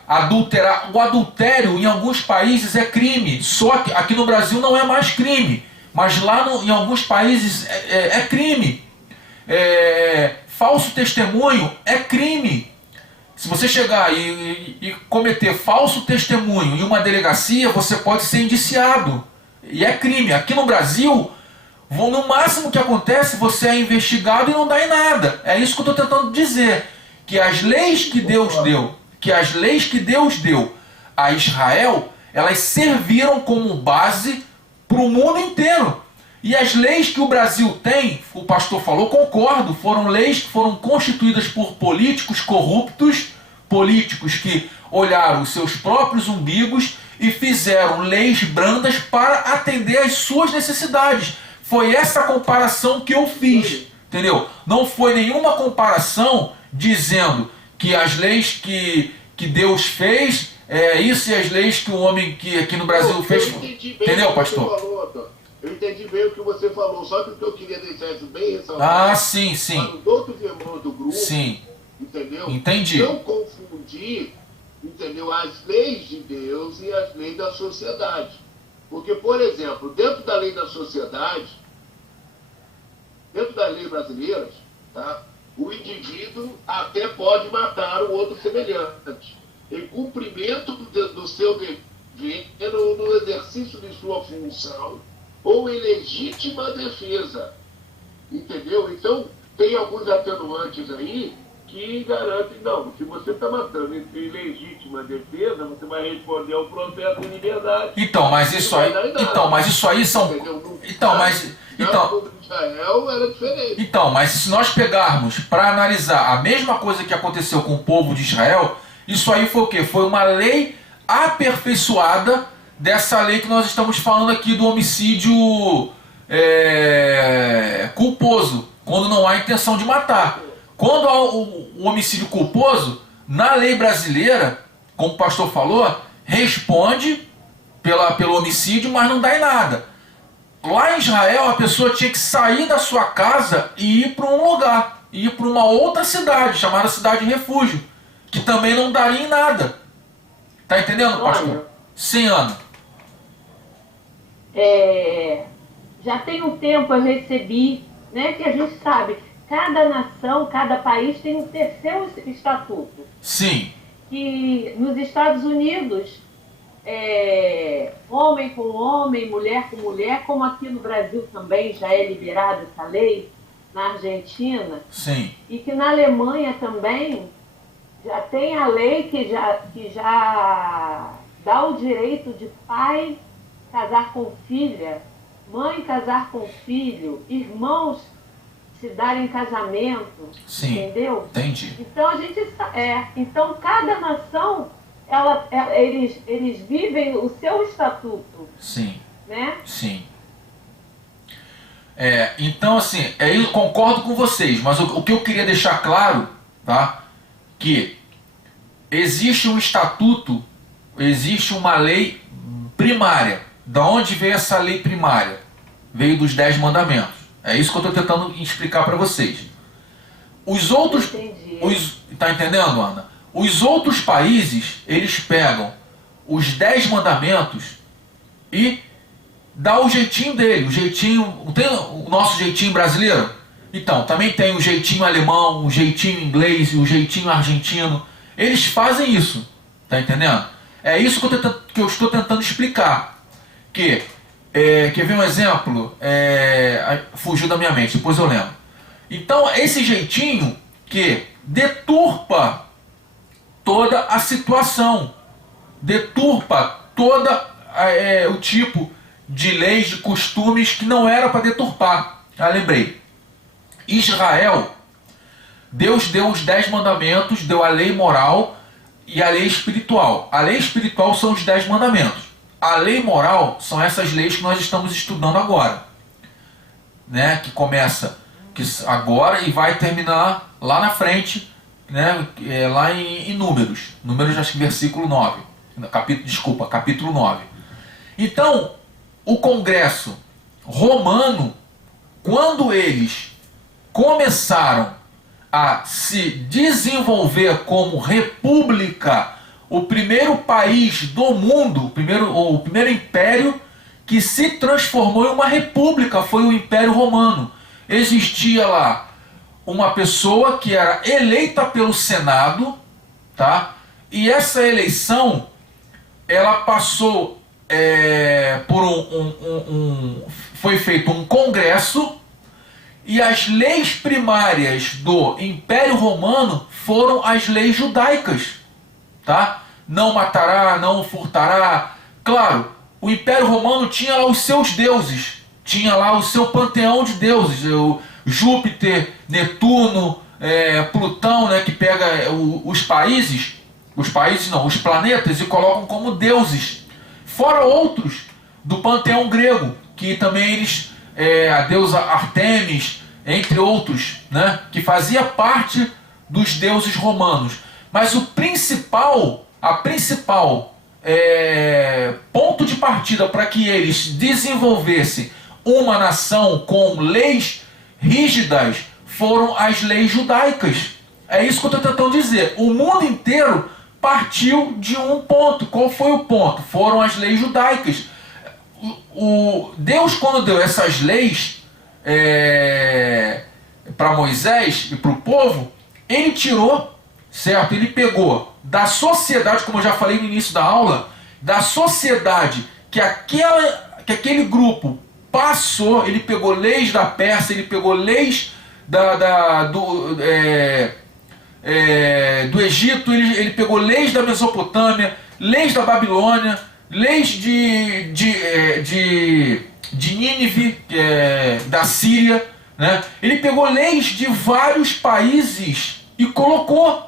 adulterar? O adultério em alguns países é crime, só que aqui no Brasil não é mais crime, mas lá em alguns países é crime. Falso testemunho é crime. Se você chegar e cometer falso testemunho em uma delegacia, você pode ser indiciado. E é crime. Aqui no Brasil, no máximo que acontece, você é investigado e não dá em nada. É isso que eu estou tentando dizer. Que as leis que Deus deu a Israel, elas serviram como base para o mundo inteiro. E as leis que o Brasil tem, o pastor falou, concordo, foram leis que foram constituídas por políticos corruptos, políticos que olharam os seus próprios umbigos e fizeram leis brandas para atender às suas necessidades. Foi essa comparação que eu fiz, entendeu? Não foi nenhuma comparação dizendo que as leis que Deus fez, isso, e as leis que o homem que aqui no Brasil fez. Entendeu, pastor? Eu entendi bem o que você falou, só que o que eu queria deixar isso bem ressaltado. Ah, sim, sim. Para os outros irmãos do grupo, sim. Entendeu? Entendi. Não confundir, entendeu, as leis de Deus e as leis da sociedade. Porque, por exemplo, dentro da lei da sociedade, dentro das leis brasileiras, tá, o indivíduo até pode matar o outro semelhante, em cumprimento do seu dever, no exercício de sua função, ou em legítima defesa, entendeu? Então, tem alguns atenuantes aí que garantem, não, se você está matando em legítima defesa, você vai responder ao processo em liberdade. Então, mas isso aí, são... Então, Israel era diferente. Então, mas se nós pegarmos para analisar a mesma coisa que aconteceu com o povo de Israel, isso aí foi o quê? Foi uma lei aperfeiçoada dessa lei que nós estamos falando aqui do homicídio culposo, quando não há intenção de matar. Quando há o homicídio culposo, na lei brasileira, como o pastor falou, responde pelo homicídio, mas não dá em nada. Lá em Israel, a pessoa tinha que sair da sua casa e ir para um lugar, ir para uma outra cidade, chamada cidade de refúgio, que também não daria em nada. Tá entendendo, pastor? Sim, Ana. Já tem um tempo eu recebi, né, que a gente sabe, cada nação, cada país tem um seu estatuto. Sim. que nos Estados Unidos, homem com homem, mulher com mulher, como aqui no Brasil também já é liberada essa lei, na Argentina, Sim. e que na Alemanha também já tem a lei que já dá o direito de pai casar com filha, mãe casar com filho, irmãos se darem casamento, Sim. entendeu? Entendi. Então então cada nação eles vivem o seu estatuto, Sim. né? Sim. Então, assim, eu concordo com vocês, mas o que eu queria deixar claro, tá? Que existe um estatuto, existe uma lei primária. Da onde veio essa lei primária? Veio dos 10 mandamentos. É isso que eu estou tentando explicar para vocês. Os outros... Tá entendendo, Ana? Os outros países, eles pegam os 10 mandamentos e dá o jeitinho dele, o jeitinho... Tem o nosso jeitinho brasileiro? Então, também tem o jeitinho alemão, o jeitinho inglês, o jeitinho argentino. Eles fazem isso, tá entendendo? É isso que eu estou tentando explicar. Quer ver um exemplo? Fugiu da minha mente, depois eu lembro. Então, esse jeitinho que deturpa toda a situação, deturpa toda o tipo de leis, de costumes que não era para deturpar. Lembrei. Israel, Deus deu os 10 mandamentos, deu a lei moral e a lei espiritual. A lei espiritual são os 10 mandamentos. A lei moral são essas leis que nós estamos estudando agora, né? Que começa agora e vai terminar lá na frente, né? Lá em Números. Números, acho que versículo 9. Capítulo 9. Então, o Congresso Romano, quando eles começaram a se desenvolver como república, o primeiro país do mundo, o primeiro império que se transformou em uma república foi o Império Romano. Existia lá uma pessoa que era eleita pelo Senado, tá? E essa eleição, ela passou foi feito um congresso, e as leis primárias do Império Romano foram as leis judaicas, tá? Não matará, não furtará. Claro, o Império Romano tinha lá os seus deuses, tinha lá o seu panteão de deuses, o Júpiter, Netuno, Plutão, né, que pega os planetas e colocam como deuses. Fora outros do panteão grego, que também eles, a deusa Artemis, entre outros, né, que fazia parte dos deuses romanos. Mas a principal ponto de partida para que eles desenvolvessem uma nação com leis rígidas foram as leis judaicas. É isso que eu estou tentando dizer. O mundo inteiro partiu de um ponto. Qual foi o ponto? Foram as leis judaicas. Deus, quando deu essas leis para Moisés e para o povo, ele tirou, certo? Ele pegou da sociedade, como eu já falei no início da aula, da sociedade que aquele grupo passou. Ele pegou leis da Pérsia, ele pegou leis do Egito, ele pegou leis da Mesopotâmia, leis da Babilônia, leis de Nínive, da Síria, né? Ele pegou leis de vários países e colocou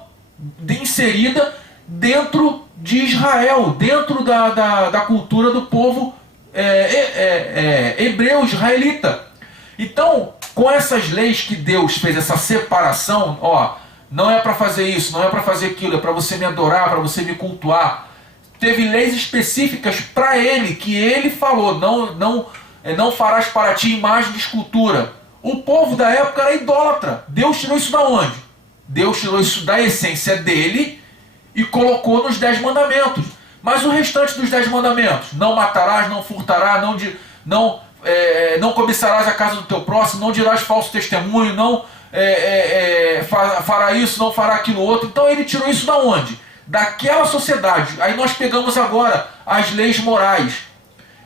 inserida dentro de Israel, dentro da cultura do povo hebreu, israelita. Então, com essas leis que Deus fez essa separação, não é para fazer isso, não é para fazer aquilo, é para você me adorar, para você me cultuar. Teve leis específicas para ele, que ele falou, não farás para ti imagem de escultura. O povo da época era idólatra. Deus tirou isso da onde? Deus tirou isso da essência dele e colocou nos 10 mandamentos. Mas o restante dos 10 mandamentos, não matarás, não furtarás, não cobiçarás a casa do teu próximo, não dirás falso testemunho, não fará isso, não fará aquilo outro. Então ele tirou isso da onde? daquela sociedade. Aí nós pegamos agora as leis morais,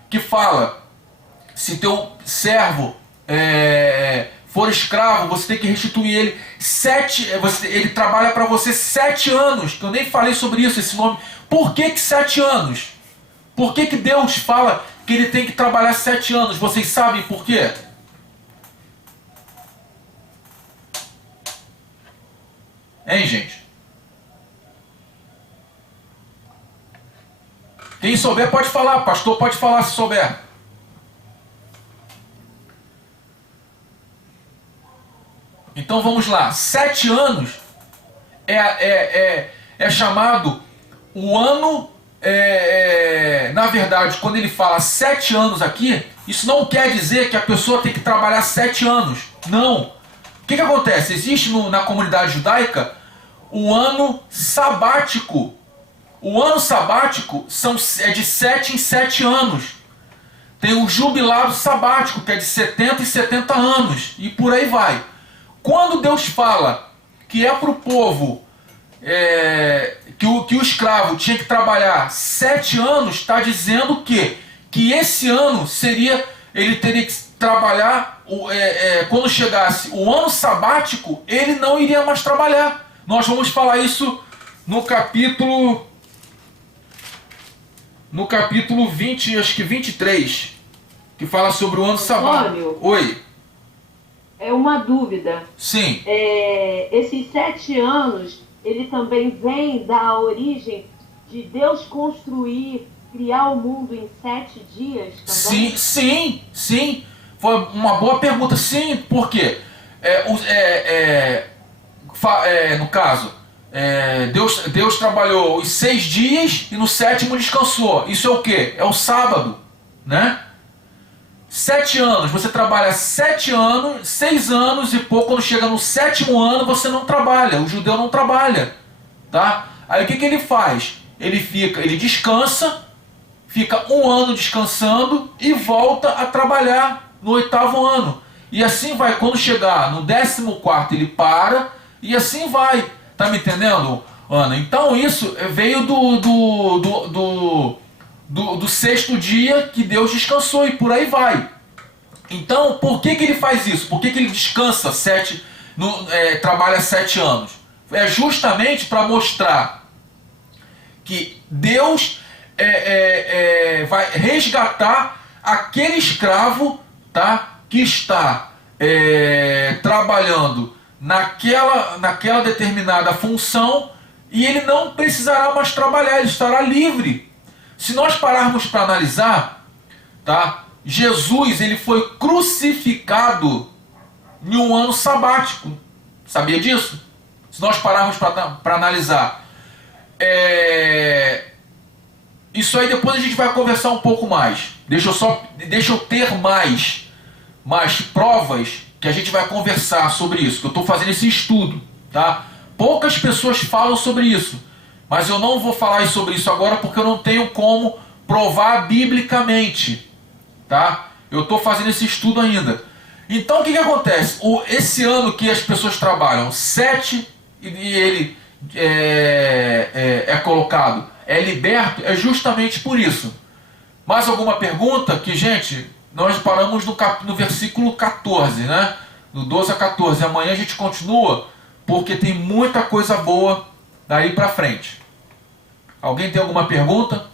que fala, se teu servo for escravo, você tem que restituir ele ele trabalha para você 7 anos, que eu nem falei sobre isso, esse nome. Por que 7 anos? Por que Deus fala que ele tem que trabalhar 7 anos? Vocês sabem por quê? Hein, gente? Quem souber pode falar, pastor pode falar se souber. Então vamos lá, 7 anos é chamado o ano, na verdade, quando ele fala 7 anos aqui, isso não quer dizer que a pessoa tem que trabalhar 7 anos, não. O que acontece? Existe na comunidade judaica o ano sabático. O ano sabático é de 7 em 7 anos. Tem o jubilado sabático, que é de 70 em 70 anos, e por aí vai. Quando Deus fala que é para o povo, que o escravo tinha que trabalhar 7 anos, está dizendo que esse ano ele teria que trabalhar, quando chegasse o ano sabático, ele não iria mais trabalhar. Nós vamos falar isso no capítulo 20, acho que 23, que fala sobre o ano sabático. Oi. É uma dúvida. Sim. Esses 7 anos, ele também vem da origem de Deus criar o mundo em 7 dias também? Sim. Foi uma boa pergunta. Sim, por quê? No caso, Deus trabalhou os 6 dias e no 7º descansou. Isso é o quê? É o sábado, né? 7 anos, você trabalha 7 anos, 6 anos e pouco, quando chega no 7º ano você não trabalha, o judeu não trabalha, tá? Aí o que ele faz? Ele descansa, fica 1 ano descansando e volta a trabalhar no 8º ano. E assim vai, quando chegar no 14º ele para e assim vai, tá me entendendo, Ana? Então isso veio do 6º dia que Deus descansou e por aí vai. Então, por que ele faz isso? Por que ele descansa trabalha 7 anos? É justamente para mostrar que Deus vai resgatar aquele escravo, tá, que está trabalhando naquela determinada função e ele não precisará mais trabalhar, ele estará livre. Se nós pararmos para analisar, tá? Jesus ele foi crucificado em um ano sabático. Sabia disso? Se nós pararmos para analisar. Isso aí depois a gente vai conversar um pouco mais. Deixa eu ter mais provas que a gente vai conversar sobre isso. Que eu estou fazendo esse estudo, tá? Poucas pessoas falam sobre isso. Mas eu não vou falar sobre isso agora porque eu não tenho como provar biblicamente, tá? Eu estou fazendo esse estudo ainda. Então o que acontece? Esse ano que as pessoas trabalham 7 e ele é colocado, é liberto, é justamente por isso. Mais alguma pergunta? Que, gente, nós paramos no versículo 14, né? Do 12 a 14. Amanhã a gente continua porque tem muita coisa boa daí para frente. Alguém tem alguma pergunta?